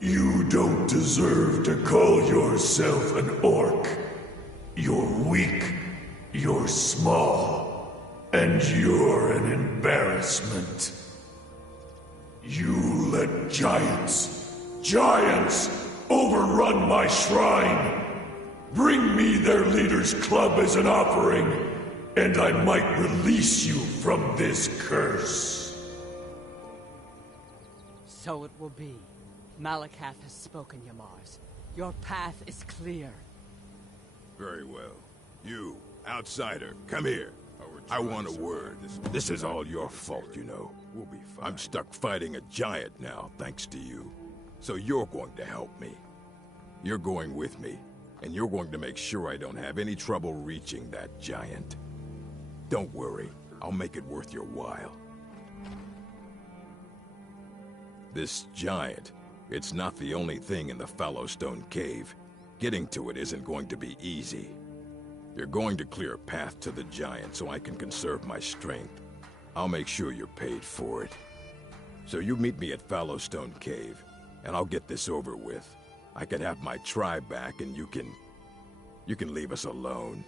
You don't deserve to call yourself an orc. You're weak, you're small, and you're an embarrassment. You let giants overrun my shrine. Bring me their leader's club as an offering, and I might release you from this curse. So it will be. Malakath has spoken, Ymars. Your path is clear. Very well. You, outsider, come here. I want a word. This is all your fault, you know. We'll be fine. I'm stuck fighting a giant now, thanks to you. So you're going to help me. You're going with me, and you're going to make sure I don't have any trouble reaching that giant. Don't worry, I'll make it worth your while. This giant, it's not the only thing in the Fallowstone Cave. Getting to it isn't going to be easy. You're going to clear a path to the giant so I can conserve my strength. I'll make sure you're paid for it. So you meet me at Fallowstone Cave, and I'll get this over with. I can have my tribe back, and you can leave us alone.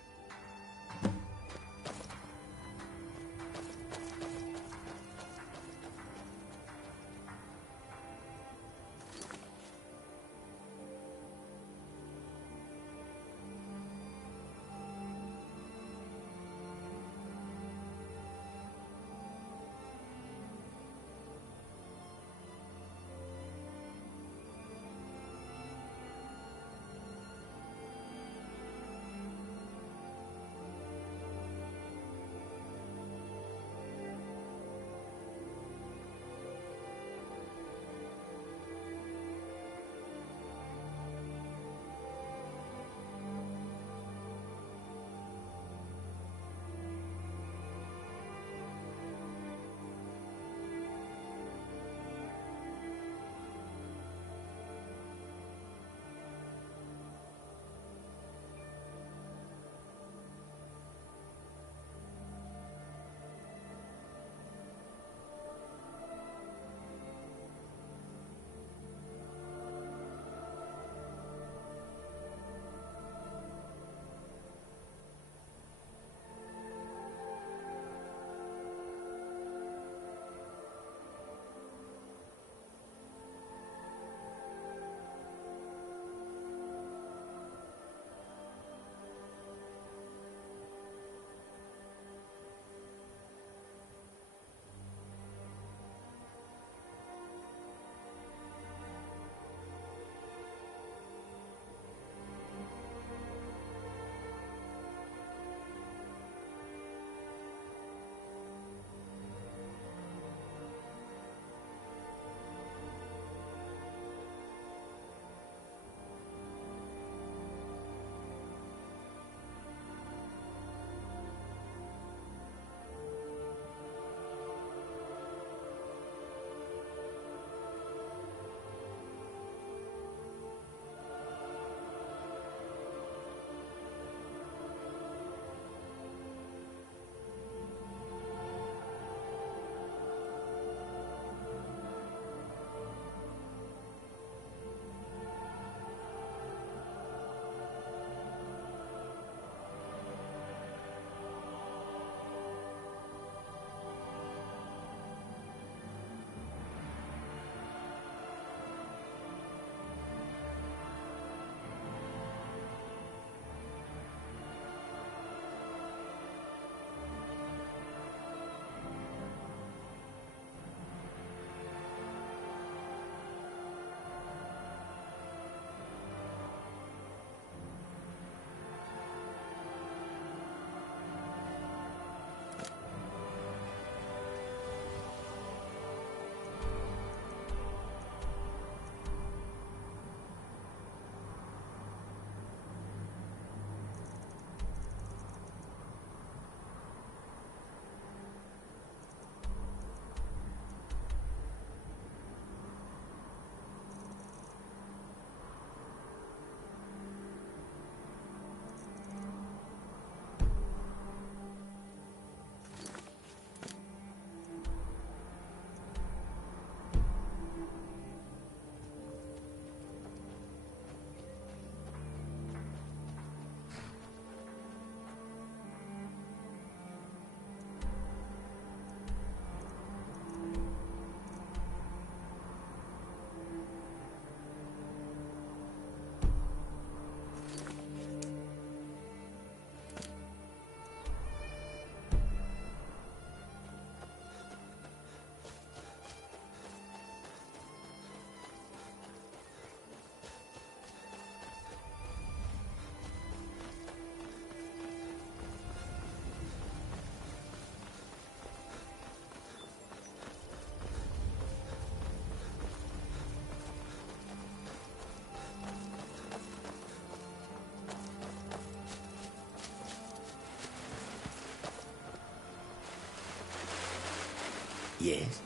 Yes?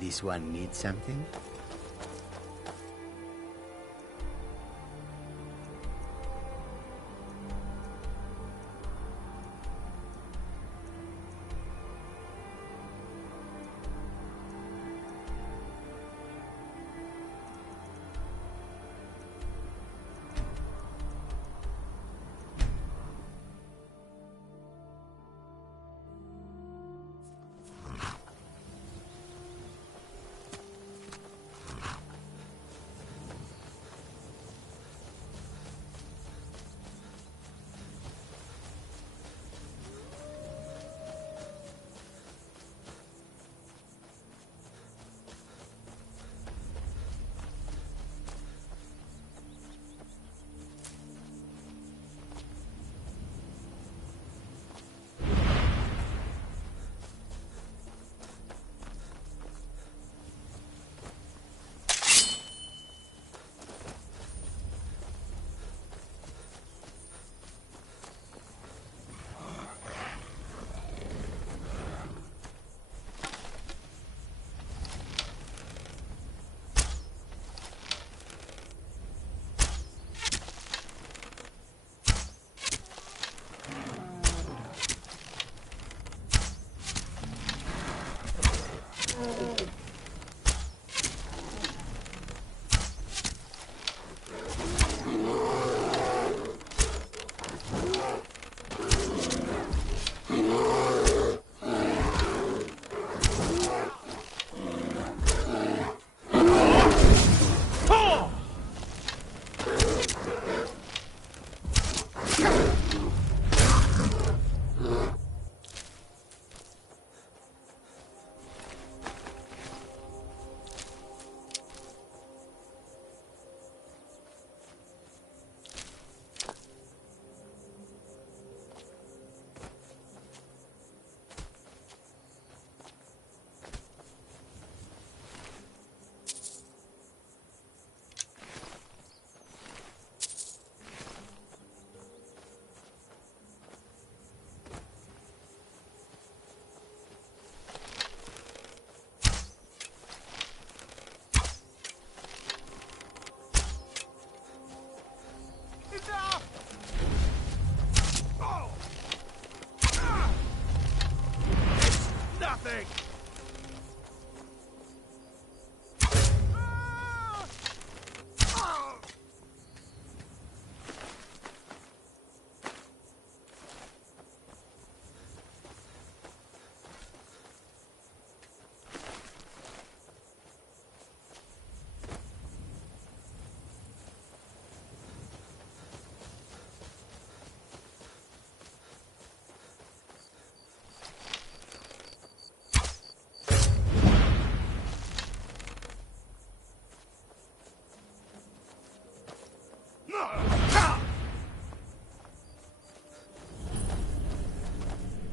This one needs something? Nothing!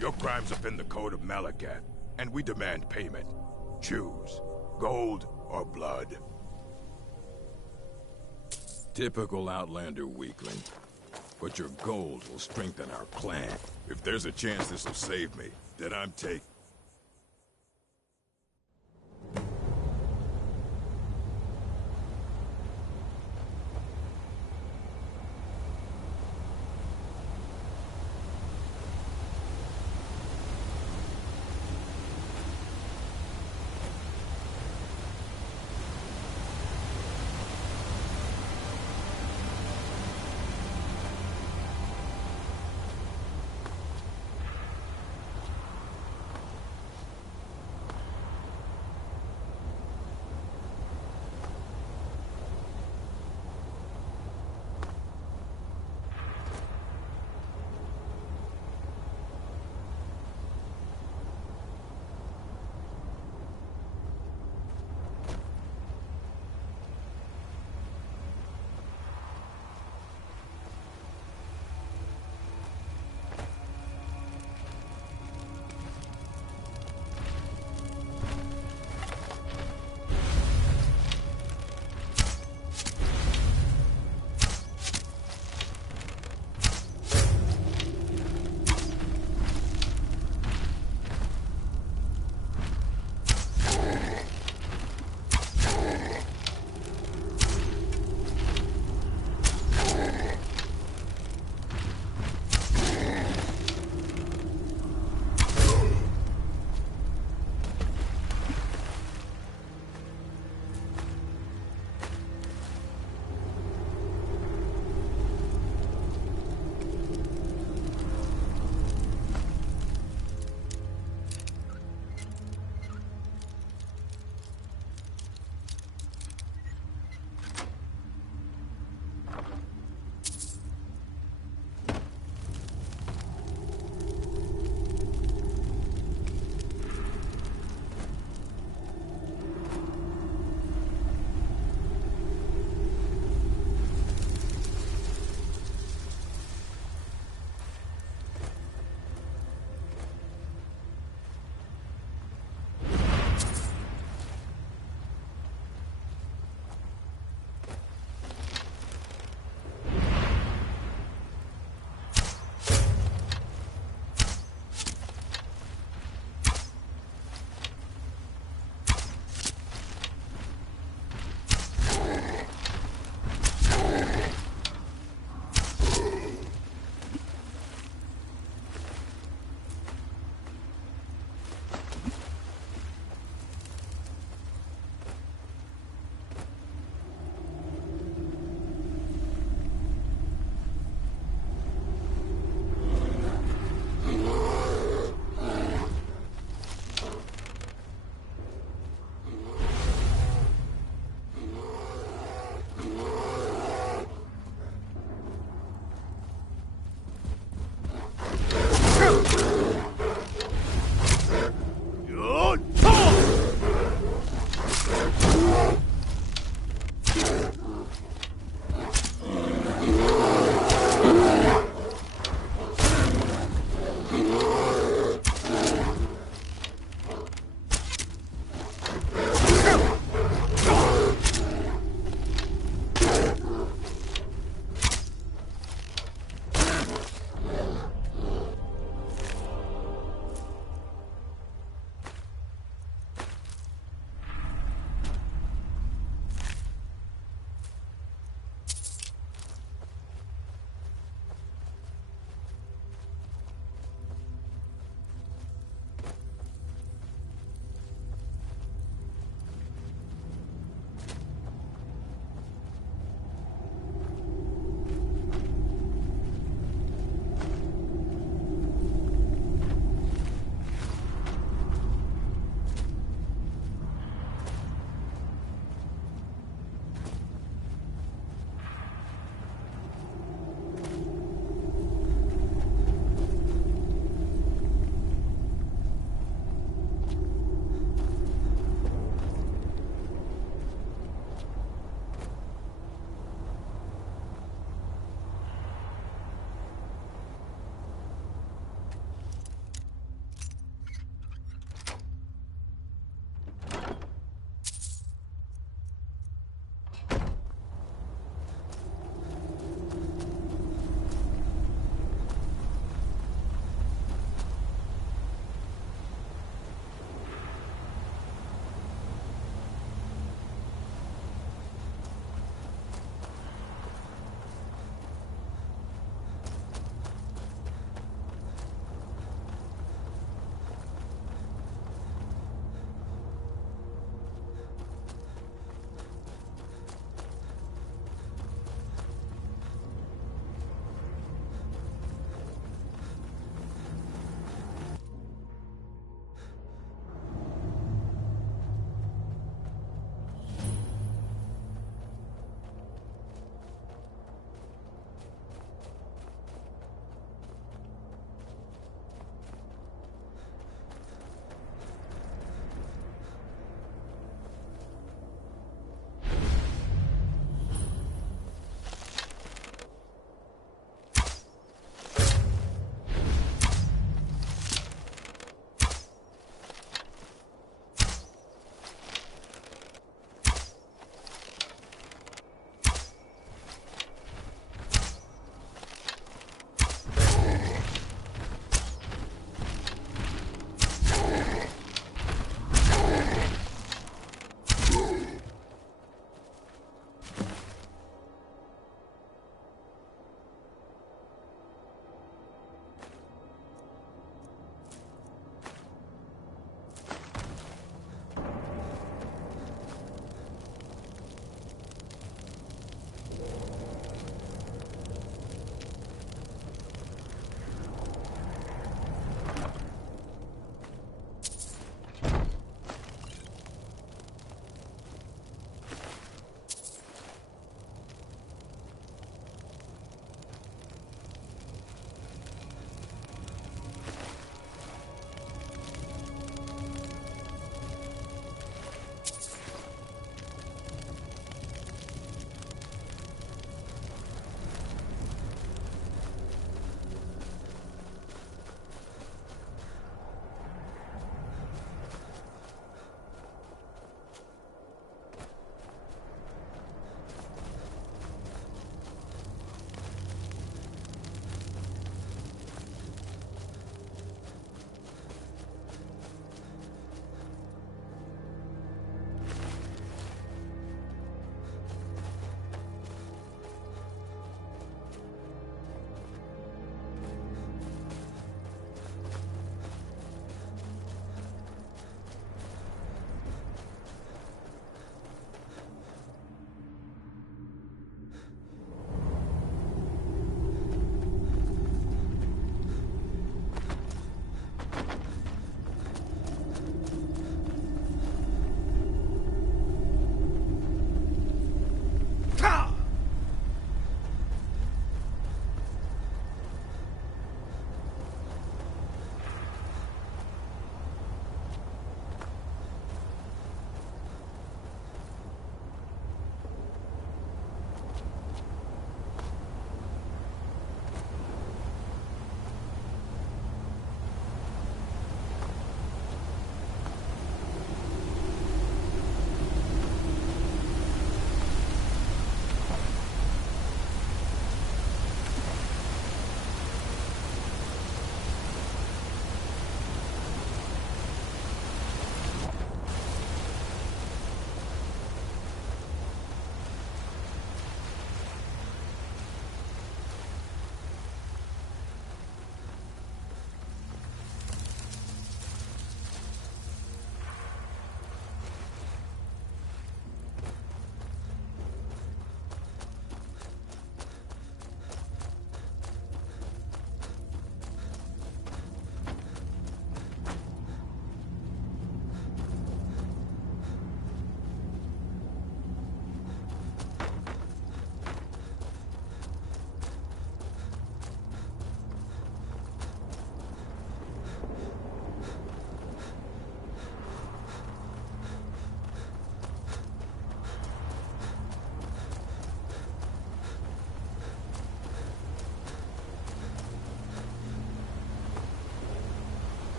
Your crimes have been the code of Malagat, and we demand payment. Choose gold or blood. Typical Outlander weakling. But your gold will strengthen our clan. If there's a chance this will save me, then I'm taking.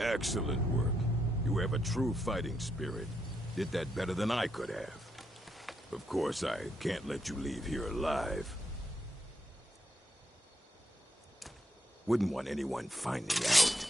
Excellent work. You have a true fighting spirit. Did that better than I could have. Of course, I can't let you leave here alive. Wouldn't want anyone finding out.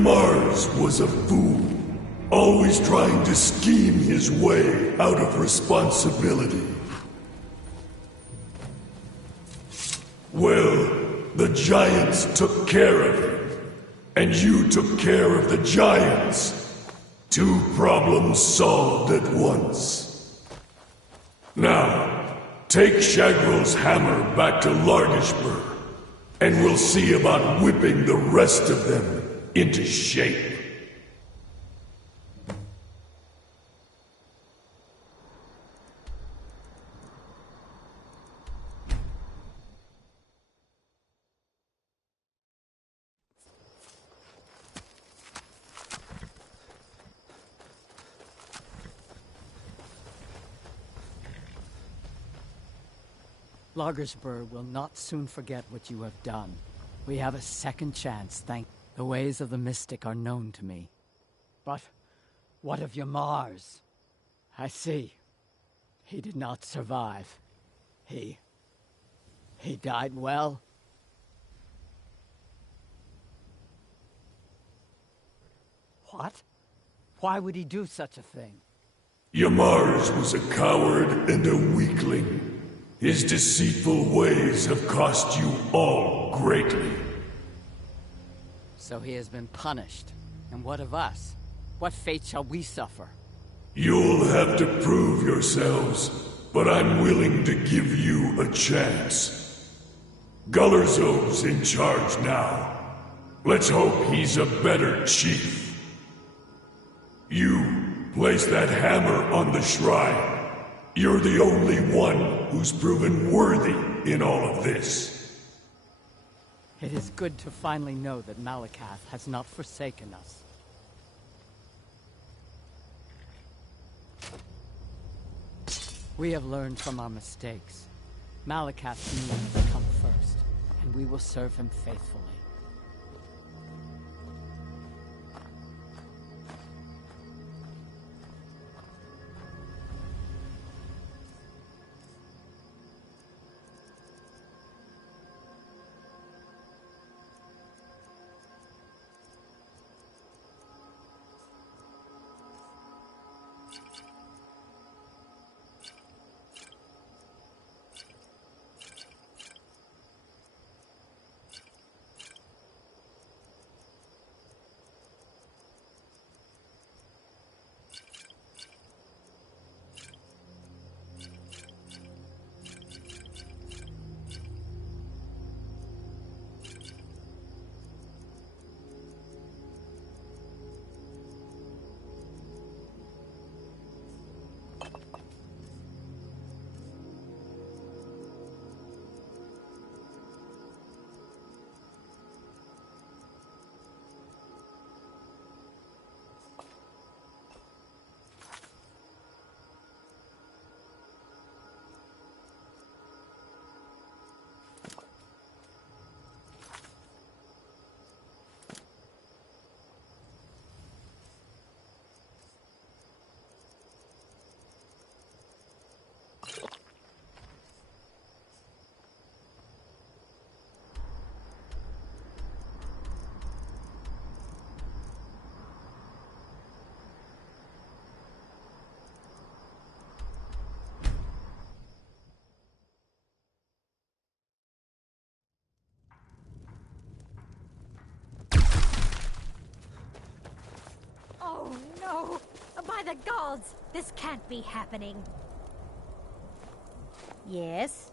Mars was a fool, always trying to scheme his way out of responsibility. Well, the giants took care of him, and you took care of the giants. 2 problems solved at once. Now, take Shagrel's hammer back to Largishburg, and we'll see about whipping the rest of them into shape. Lagersburg will not soon forget what you have done. We have a second chance, thank... The ways of the Mystic are known to me. But what of your Mars? I see. He did not survive. He died well? What? Why would he do such a thing? Yamars was a coward and a weakling. His deceitful ways have cost you all greatly. So he has been punished. And what of us? What fate shall we suffer? You'll have to prove yourselves, but I'm willing to give you a chance. Gullerzov's in charge now. Let's hope he's a better chief. You, place that hammer on the shrine. You're the only one who's proven worthy in all of this. It is good to finally know that Malakath has not forsaken us. We have learned from our mistakes. Malakath needs to come first, and we will serve him faithfully. By the gods! This can't be happening. Yes?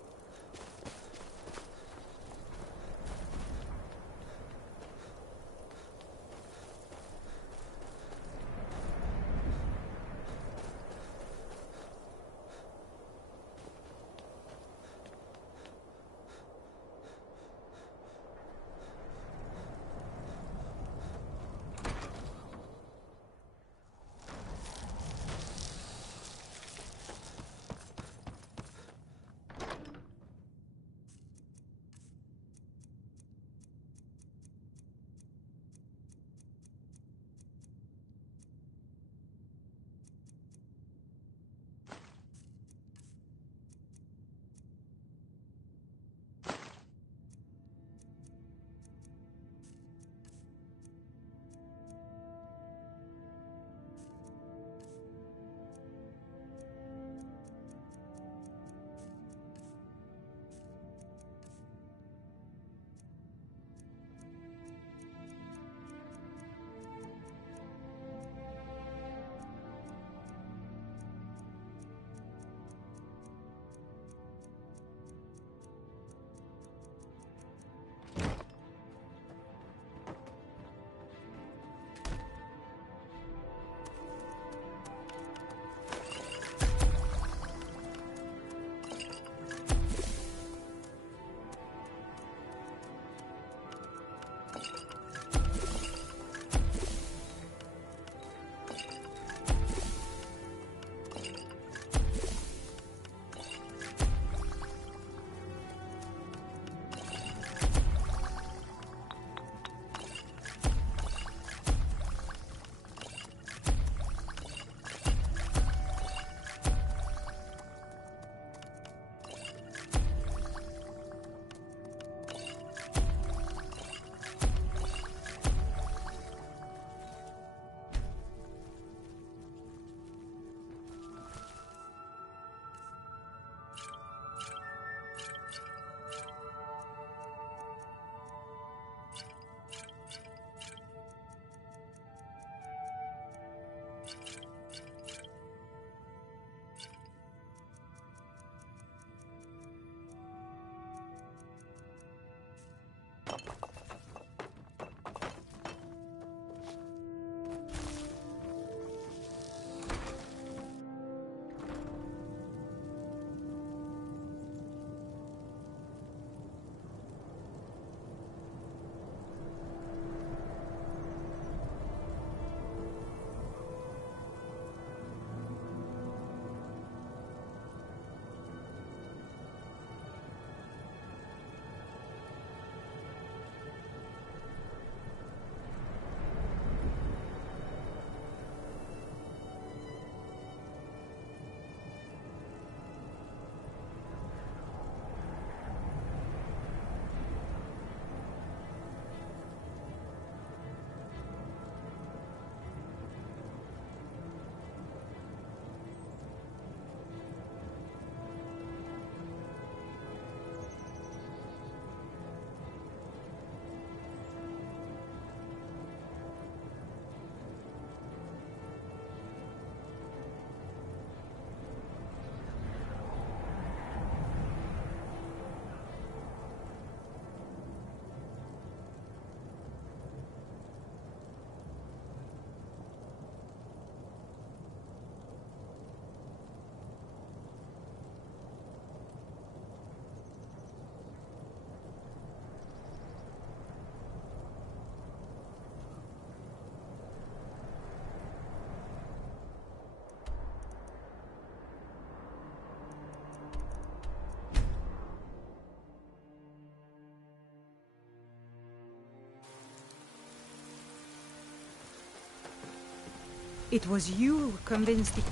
It was you who convinced the...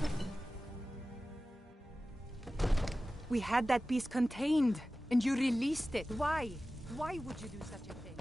We had that piece contained, and you released it. Why? Why would you do such a thing?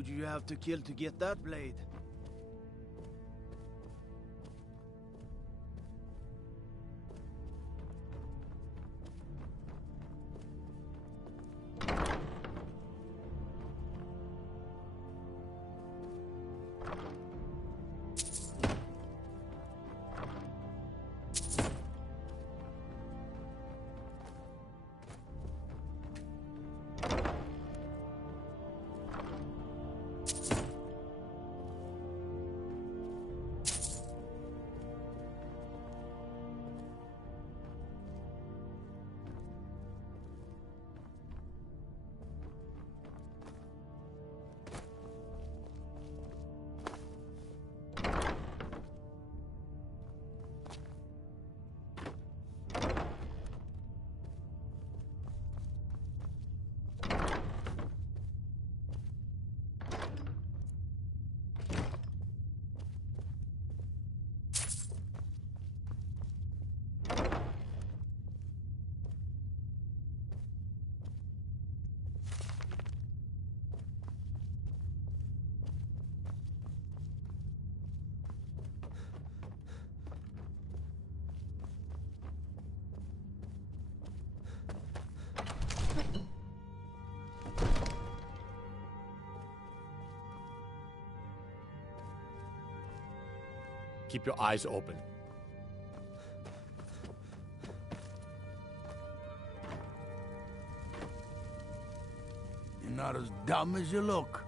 Who'd you have to kill to get that blade? Keep your eyes open. You're not as dumb as you look.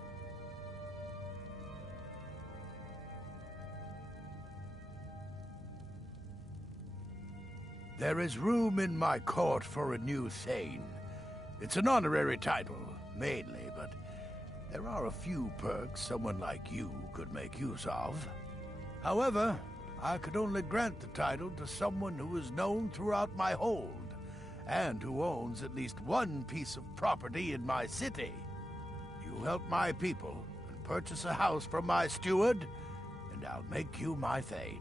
There is room in my court for a new Thane. It's an honorary title, mainly, but there are a few perks someone like you could make use of. However, I could only grant the title to someone who is known throughout my hold, and who owns at least one piece of property in my city. You help my people and purchase a house from my steward, and I'll make you my Thane.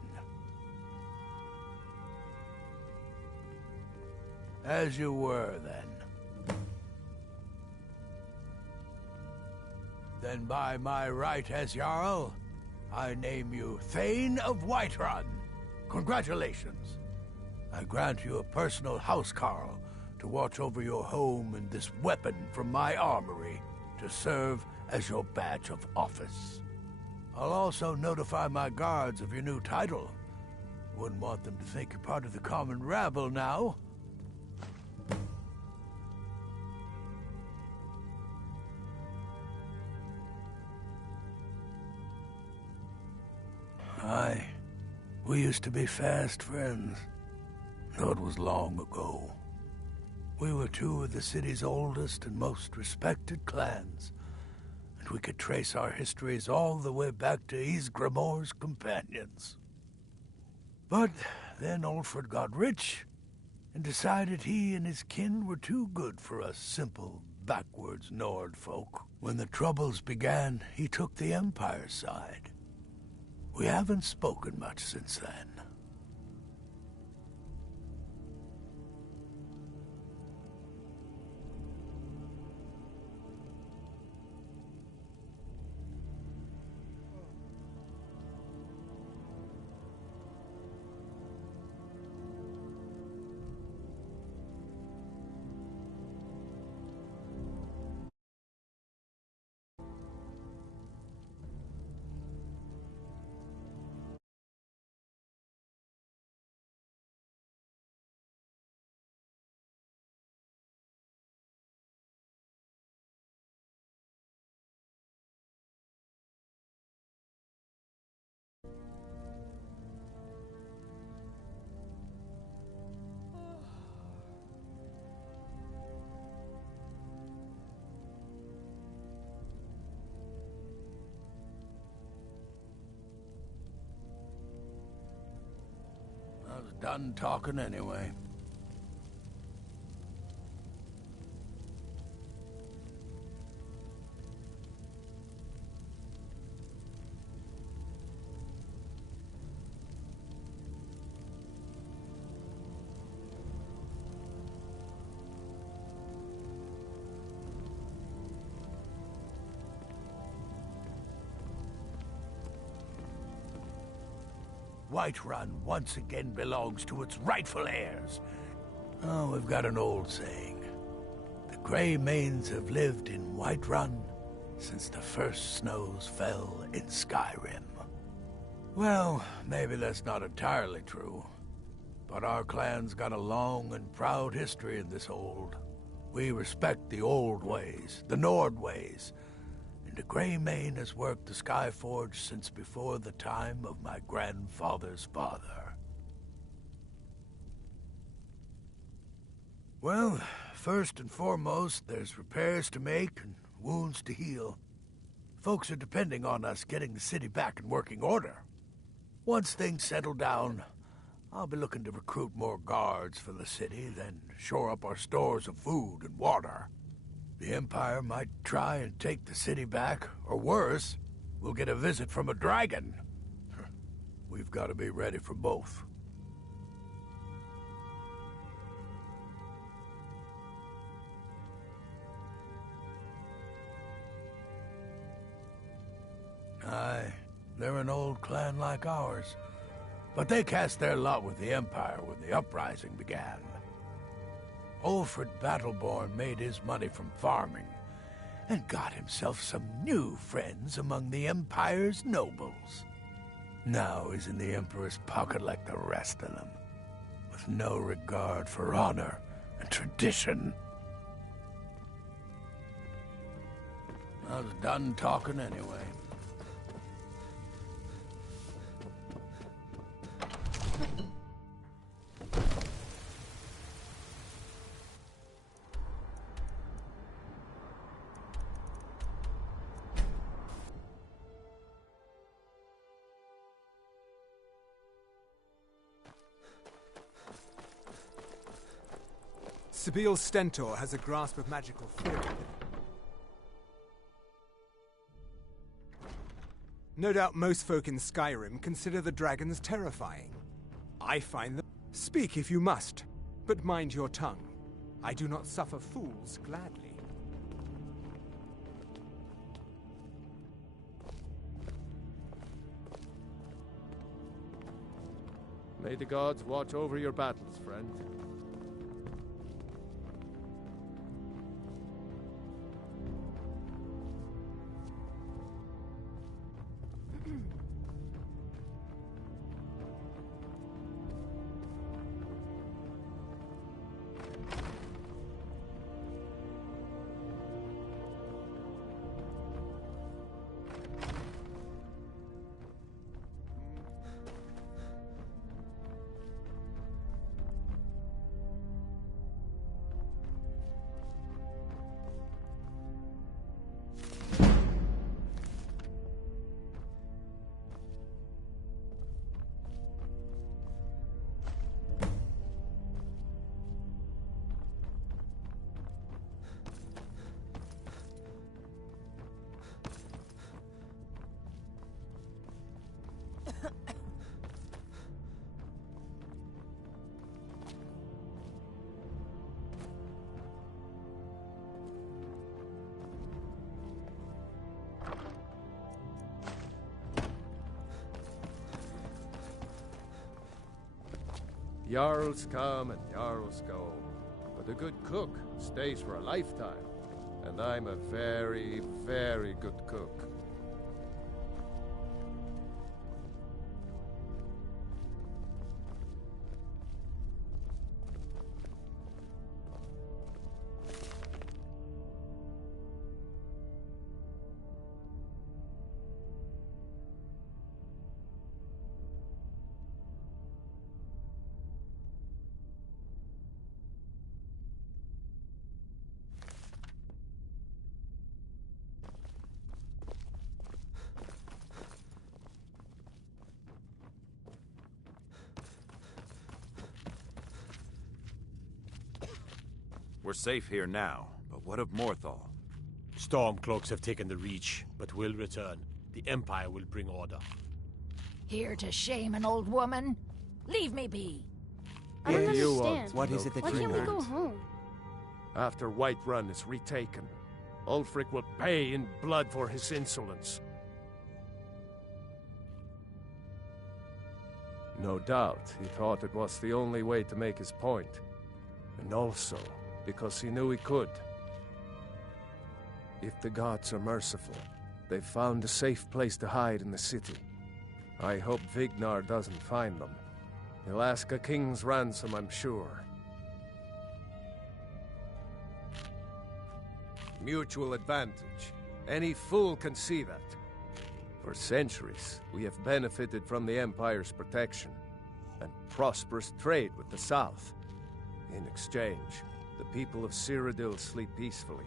As you were, then. Then by my right as Jarl, I name you Thane of Whiterun. Congratulations. I grant you a personal housecarl to watch over your home and this weapon from my armory to serve as your badge of office. I'll also notify my guards of your new title. Wouldn't want them to think you're part of the common rabble now. Aye. We used to be fast friends, though it was long ago. We were two of the city's oldest and most respected clans, and we could trace our histories all the way back to Ysgramor's companions. But then Ulfred got rich, and decided he and his kin were too good for us simple, backwards Nord folk. When the Troubles began, he took the Empire's side. We haven't spoken much since then. I was done talking anyway. Whiterun once again belongs to its rightful heirs. Oh, we've got an old saying. The Grey Manes have lived in Whiterun since the first snows fell in Skyrim. Well, maybe that's not entirely true. But our clan's got a long and proud history in this hold. We respect the old ways, the Nord ways, and the Grey Mane has worked the Skyforge since before the time of my grandfather's father. Well, first and foremost, there's repairs to make and wounds to heal. Folks are depending on us getting the city back in working order. Once things settle down, I'll be looking to recruit more guards for the city, then shore up our stores of food and water. The Empire might try and take the city back, or worse, we'll get a visit from a dragon. We've got to be ready for both. Aye, they're an old clan like ours. But they cast their lot with the Empire when the uprising began. Ulfred Battleborn made his money from farming, and got himself some new friends among the Empire's nobles. Now he's in the Emperor's pocket like the rest of them, with no regard for honor and tradition. I was done talking anyway. Sabiel's Stentor has a grasp of magical theory. No doubt most folk in Skyrim consider the dragons terrifying. I find them... Speak if you must, but mind your tongue. I do not suffer fools gladly. May the gods watch over your battles, friend. Jarls come and Jarls go, but a good cook stays for a lifetime, and I'm a very, very good cook. We're safe here now, but what of Morthal? Stormcloaks have taken the Reach, but will return. The Empire will bring order. Here to shame an old woman? Leave me be. I don't understand. What is it that Why you can't we want? go home? After Whiterun is retaken, Ulfric will pay in blood for his insolence. No doubt, he thought it was the only way to make his point. And also, because he knew he could. If the gods are merciful, they've found a safe place to hide in the city. I hope Vignar doesn't find them. He'll ask a king's ransom, I'm sure. Mutual advantage. Any fool can see that. For centuries, we have benefited from the Empire's protection and prosperous trade with the South. In exchange, the people of Cyrodiil sleep peacefully,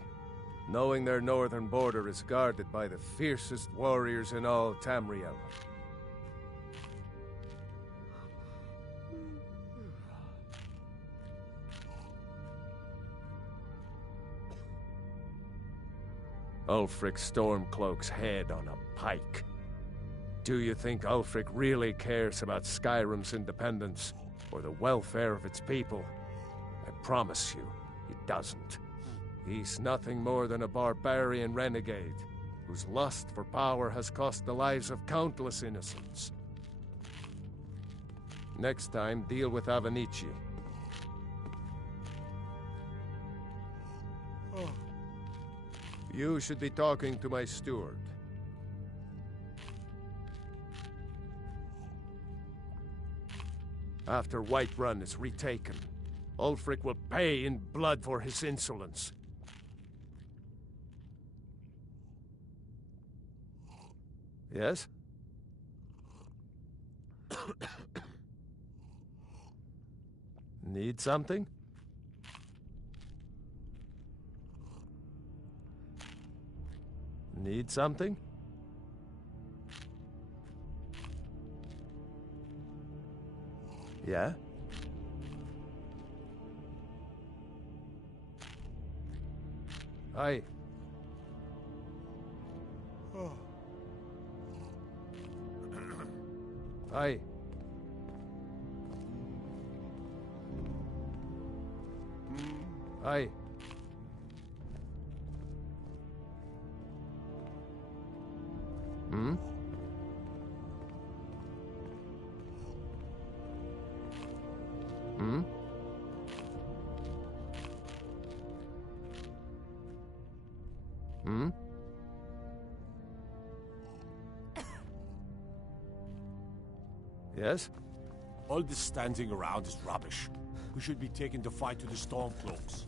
knowing their northern border is guarded by the fiercest warriors in all Tamriel. Ulfric Stormcloak's head on a pike. Do you think Ulfric really cares about Skyrim's independence or the welfare of its people? I promise you, he doesn't. He's nothing more than a barbarian renegade whose lust for power has cost the lives of countless innocents. Next time, deal with Avenici. You should be talking to my steward. After Whiterun is retaken, Ulfric will pay in blood for his insolence. Yes? Need something? Need something? Yeah? Aye. Aye. Aye. Hmm? Hmm? Hmm? Yes? All this standing around is rubbish. We should be taking the fight to the Stormcloaks.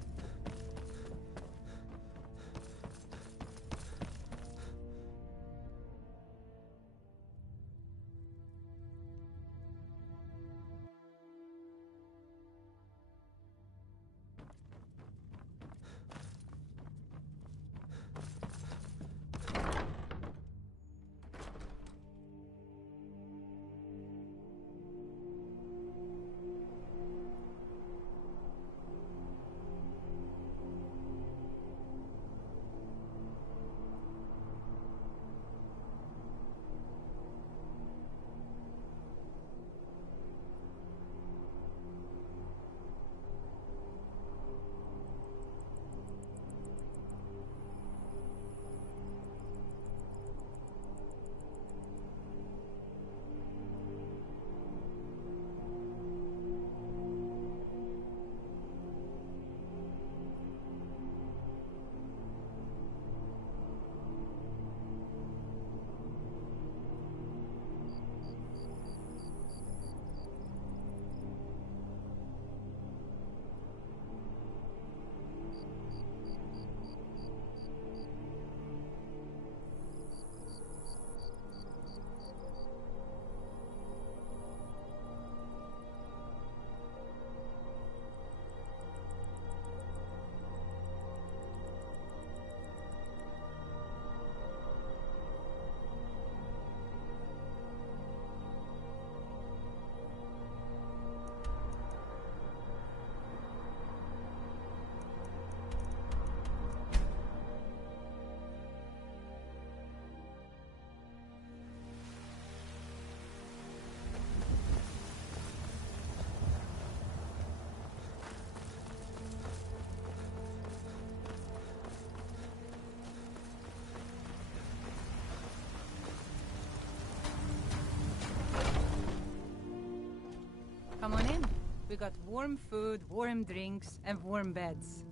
We got warm food, warm drinks, and warm beds.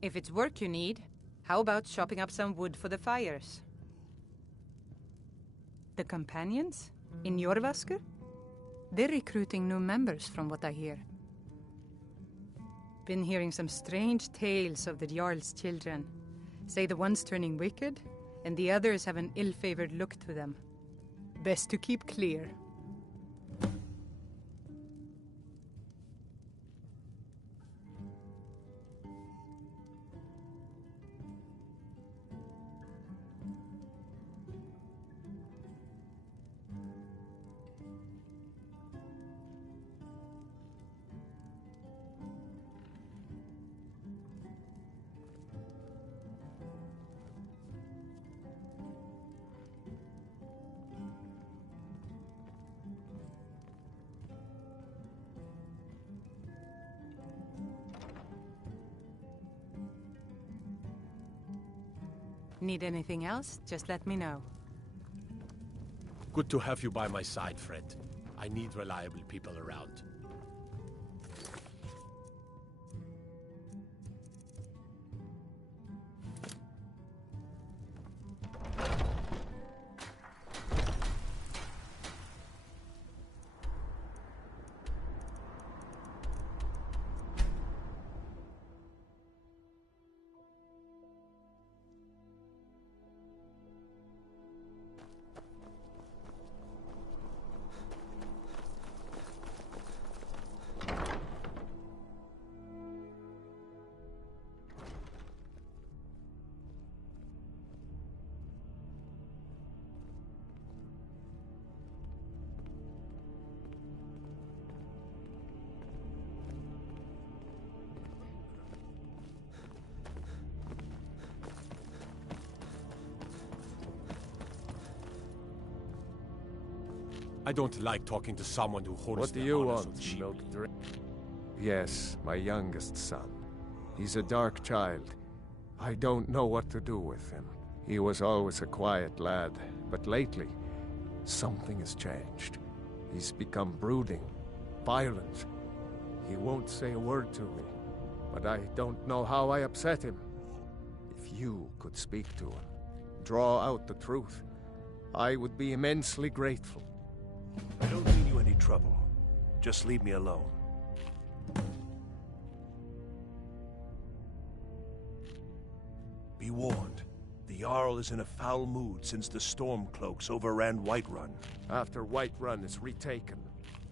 If it's work you need, how about chopping up some wood for the fires? The companions? In Jorvasker? They're recruiting new members from what I hear. Been hearing some strange tales of the Jarl's children. Say the one's turning wicked, and the others have an ill-favored look to them. Best to keep clear. Need anything else? Just let me know. Good to have you by my side, friend. I need reliable people around. I don't like talking to someone who holds What do you want, milk drink? Yes, my youngest son. He's a dark child. I don't know what to do with him. He was always a quiet lad, but lately, something has changed. He's become brooding, violent. He won't say a word to me, but I don't know how I upset him. If you could speak to him, draw out the truth, I would be immensely grateful. I don't mean you any trouble. Just leave me alone. Be warned. The Jarl is in a foul mood since the Stormcloaks overran Whiterun. After Whiterun is retaken,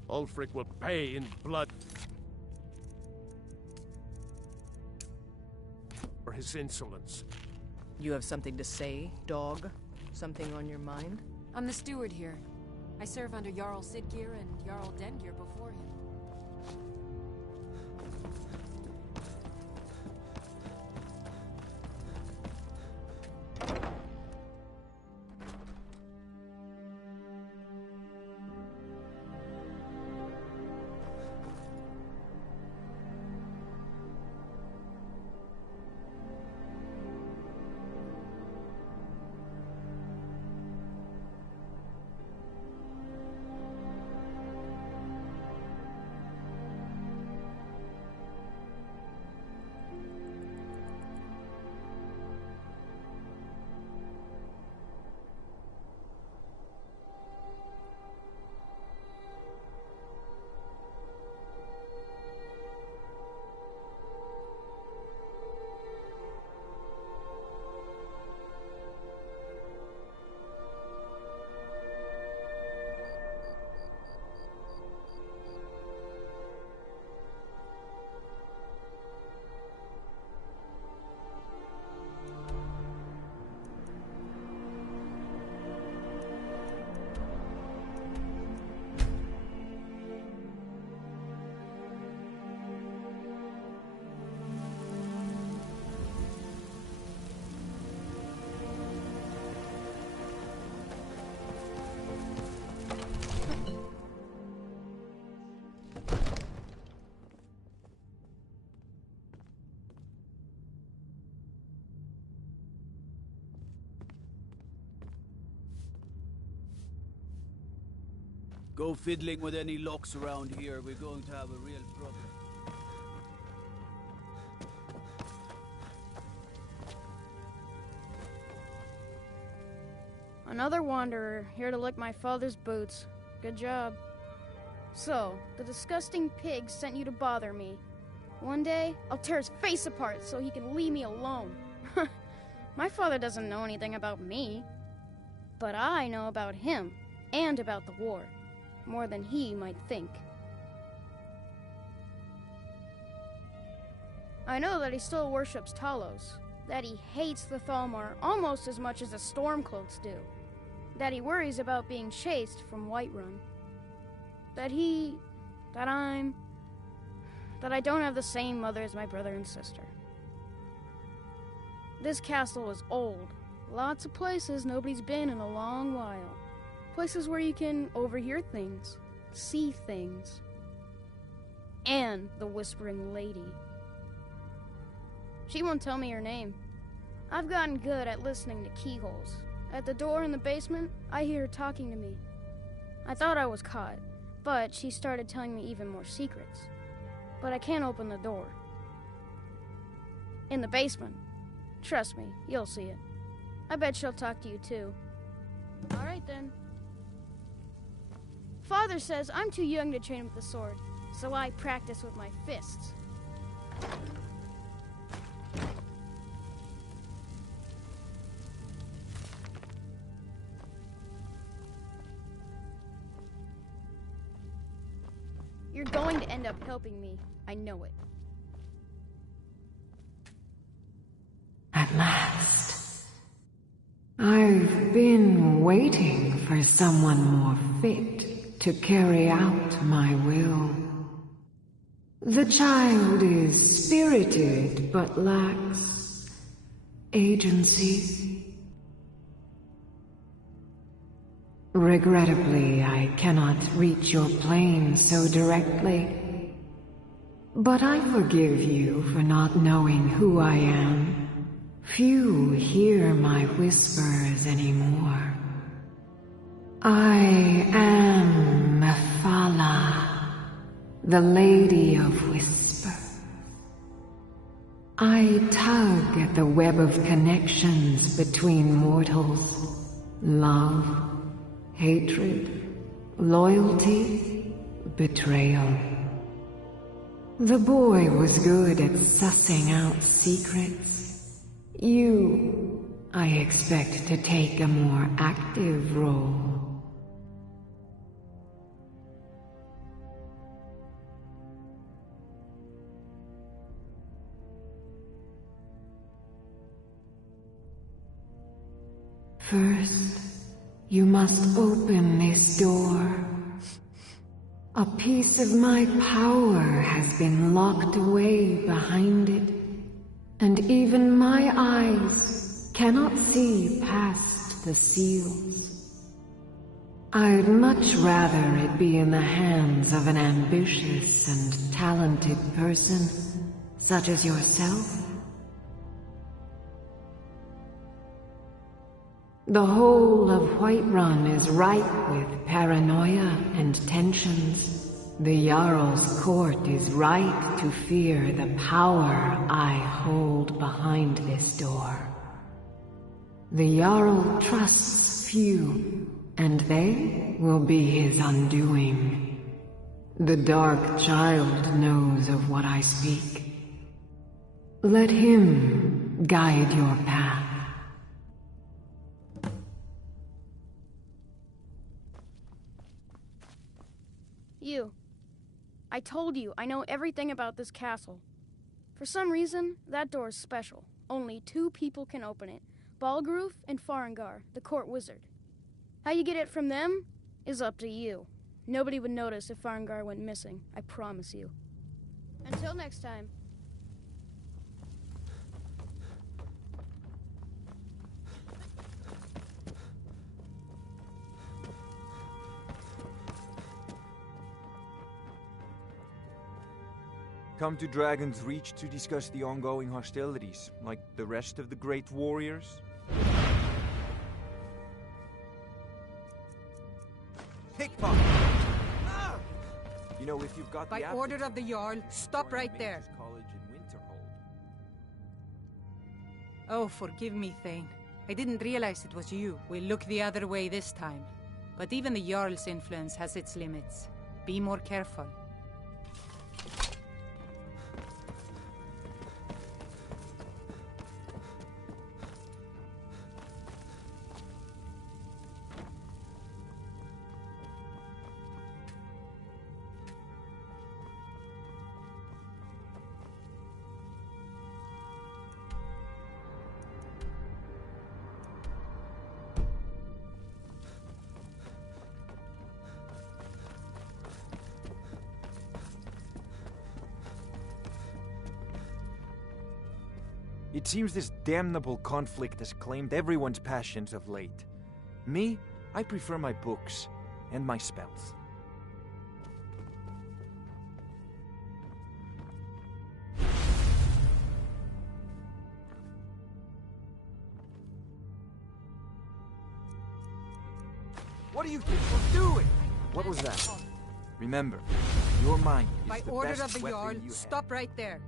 Ulfric will pay in blood for his insolence. You have something to say, dog? Something on your mind? I'm the steward here. I serve under Jarl Siggeir and Jarl Dengeir before him. Go fiddling with any locks around here, we're going to have a real problem. Another wanderer, here to lick my father's boots. Good job. So, the disgusting pig sent you to bother me. One day, I'll tear his face apart so he can leave me alone. My father doesn't know anything about me. But I know about him, and about the war. More than he might think. I know that he still worships Talos. That he hates the Thalmor almost as much as the Stormcloaks do. That he worries about being chased from Whiterun. That I don't have the same mother as my brother and sister. This castle is old. Lots of places nobody's been in a long while. Places where you can overhear things, see things. And the Whispering Lady. She won't tell me her name. I've gotten good at listening to keyholes. At the door in the basement, I hear her talking to me. I thought I was caught, but she started telling me even more secrets. But I can't open the door. In the basement. Trust me, you'll see it. I bet she'll talk to you too. All right then. Father says I'm too young to train with the sword, so I practice with my fists. You're going to end up helping me. I know it. At last. I've been waiting for someone more fit to carry out my will. The child is spirited but lacks agency. Regrettably, I cannot reach your plane so directly. But I forgive you for not knowing who I am. Few hear my whispers anymore. I am Mephala, the Lady of Whispers. I tug at the web of connections between mortals. Love, hatred, loyalty, betrayal. The boy was good at sussing out secrets. You, I expect to take a more active role. First, you must open this door. A piece of my power has been locked away behind it, and even my eyes cannot see past the seals. I'd much rather it be in the hands of an ambitious and talented person, such as yourself. The whole of Whiterun is ripe with paranoia and tensions. The Jarl's court is right to fear the power I hold behind this door. The Jarl trusts few, and they will be his undoing. The Dark Child knows of what I speak. Let him guide your path. You. I told you I know everything about this castle. For some reason, that door is special. Only 2 people can open it. Balgruf and Farengar, the court wizard. How you get it from them is up to you. Nobody would notice if Farengar went missing, I promise you. Until next time. Come to Dragon's Reach to discuss the ongoing hostilities, like the rest of the great warriors? Pickpocket! You know, if you've got By the order of the Jarl, stop right there. Mage's College in Winterhold. Oh, forgive me, Thane. I didn't realize it was you. We'll look the other way this time. But even the Jarl's influence has its limits. Be more careful. It seems this damnable conflict has claimed everyone's passions of late. Me, I prefer my books and my spells. What do you think you're doing? What was that? Remember, your mind is By the order best of the weapon Jarl, you have. stop right there.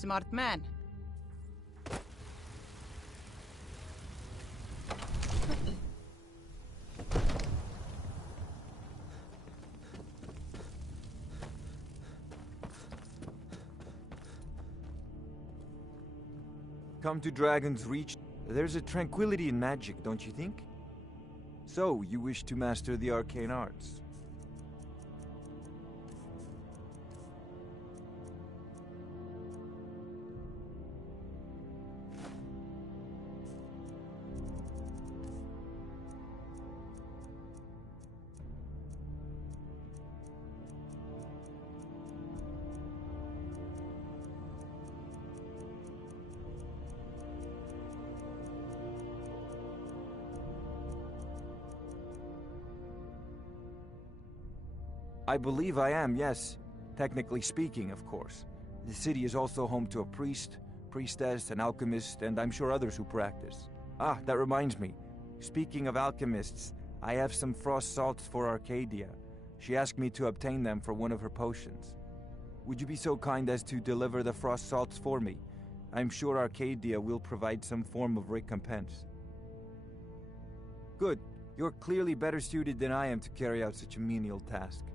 Smart man. Come to Dragon's Reach. There's a tranquility in magic, don't you think? So, you wish to master the arcane arts? I believe I am, yes. Technically speaking, of course. The city is also home to a priest, priestess, an alchemist, and I'm sure others who practice. Ah, that reminds me. Speaking of alchemists, I have some frost salts for Arcadia. She asked me to obtain them for one of her potions. Would you be so kind as to deliver the frost salts for me? I'm sure Arcadia will provide some form of recompense. Good. You're clearly better suited than I am to carry out such a menial task.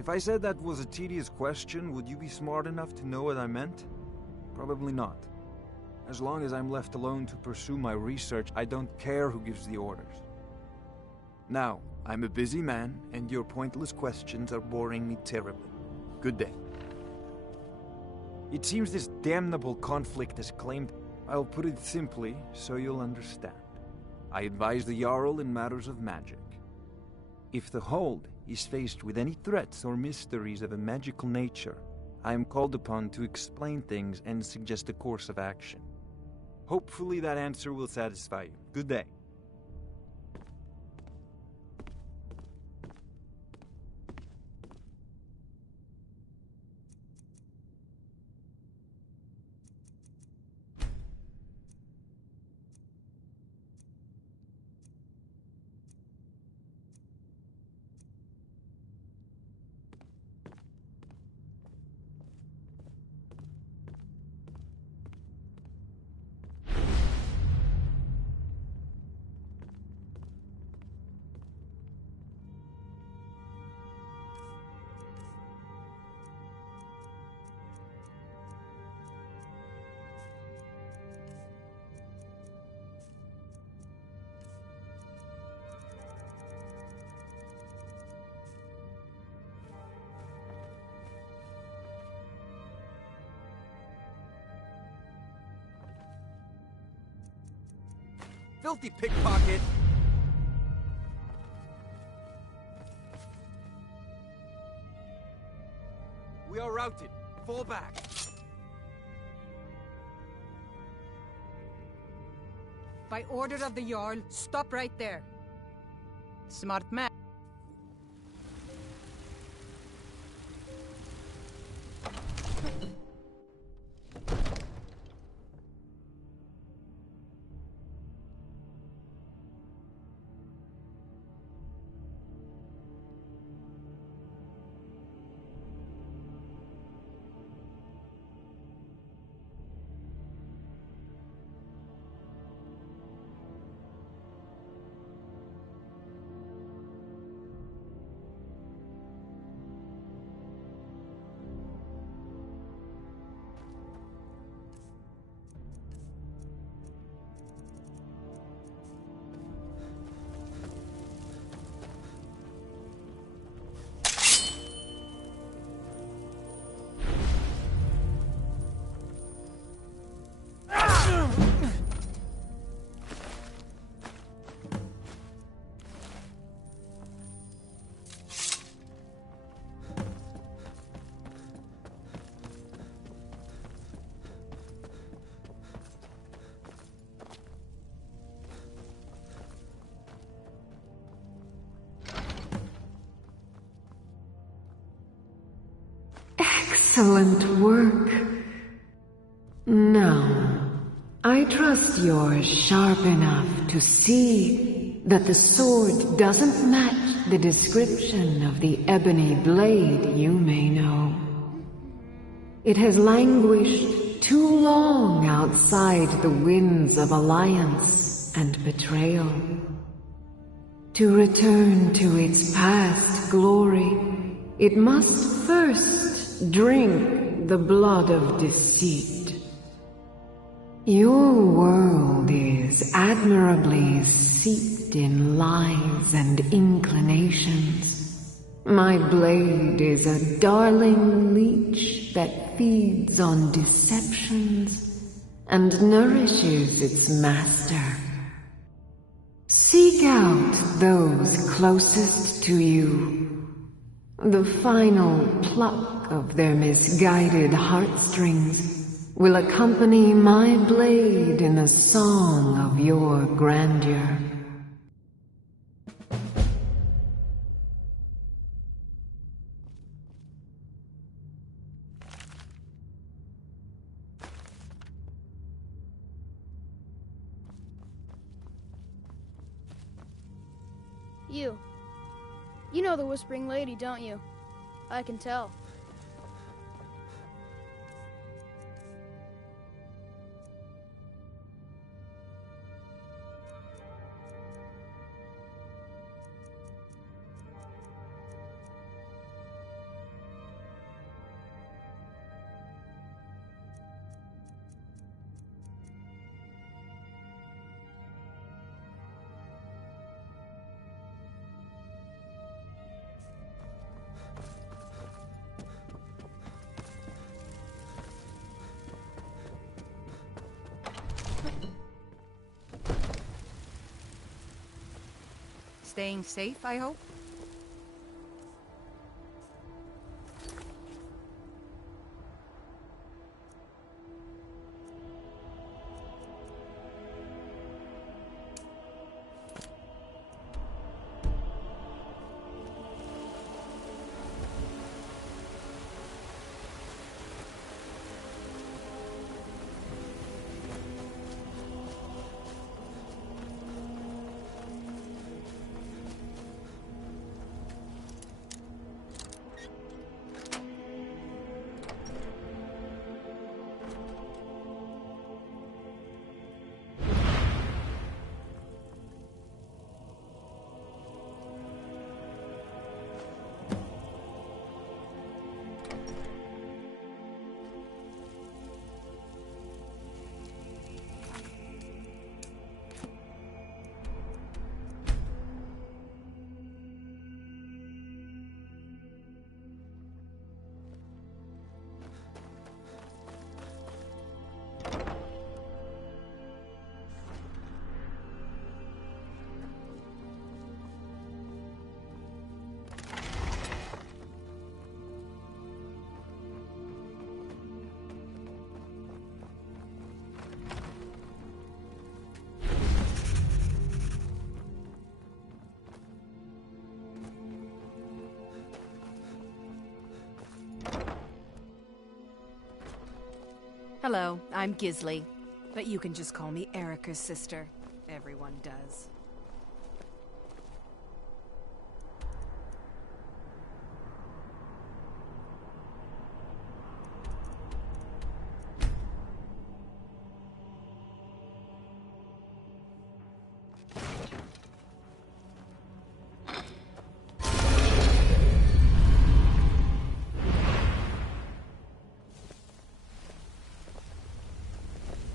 If I said that was a tedious question, would you be smart enough to know what I meant? Probably not. As long as I'm left alone to pursue my research, I don't care who gives the orders. Now, I'm a busy man, and your pointless questions are boring me terribly. Good day. It seems this damnable conflict has claimed... I'll put it simply, so you'll understand. I advise the Jarl in matters of magic. If the Hold is faced with any threats or mysteries of a magical nature, I am called upon to explain things and suggest a course of action. Hopefully that answer will satisfy you. Good day. Filthy pickpocket! We are routed. Fall back. By order of the Jarl, stop right there. Smart man. Excellent work. Now, I trust you're sharp enough to see that the sword doesn't match the description of the ebony blade you may know. It has languished too long outside the winds of alliance and betrayal. To return to its past glory, it must first drink the blood of deceit. Your world is admirably steeped in lies and inclinations. My blade is a darling leech that feeds on deceptions and nourishes its master. Seek out those closest to you. The final pluck of their misguided heartstrings will accompany my blade in the song of your grandeur. You know the Whispering Lady, don't you? I can tell. Staying safe, I hope? Hello, I'm Gisli, but you can just call me Erica's sister. Everyone does.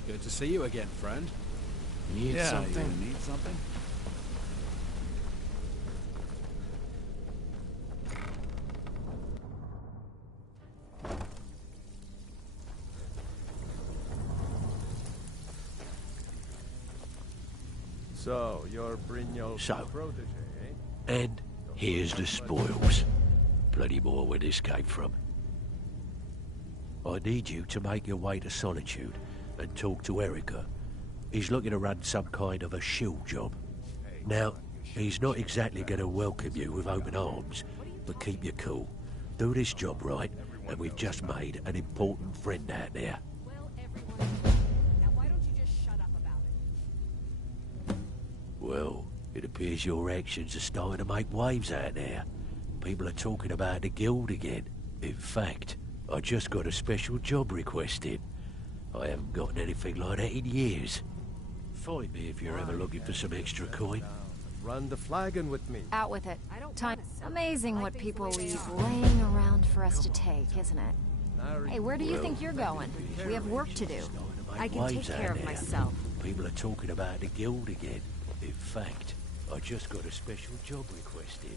Good to see you again, friend. Need something? You need something? So, you're Brynjolf's protege, eh? And here's the spoils. Plenty more where this came from. I need you to make your way to Solitude and talk to Erica. He's looking to run some kind of a shield job. Now, he's not exactly going to welcome you with open arms, but keep your cool. Do this job right, and we've just made an important friend out there. Well, it appears your actions are starting to make waves out there. People are talking about the guild again. In fact, I just got a special job request in. I haven't gotten anything like that in years. Find me if you're ever looking for some extra coin. Run the flagon with me. Out with it. Time. Amazing what people leave laying around for us to take, isn't it? Hey, where do you think you're going? We have work to do. I can take care of myself. People are talking about the guild again. In fact, I just got a special job request in.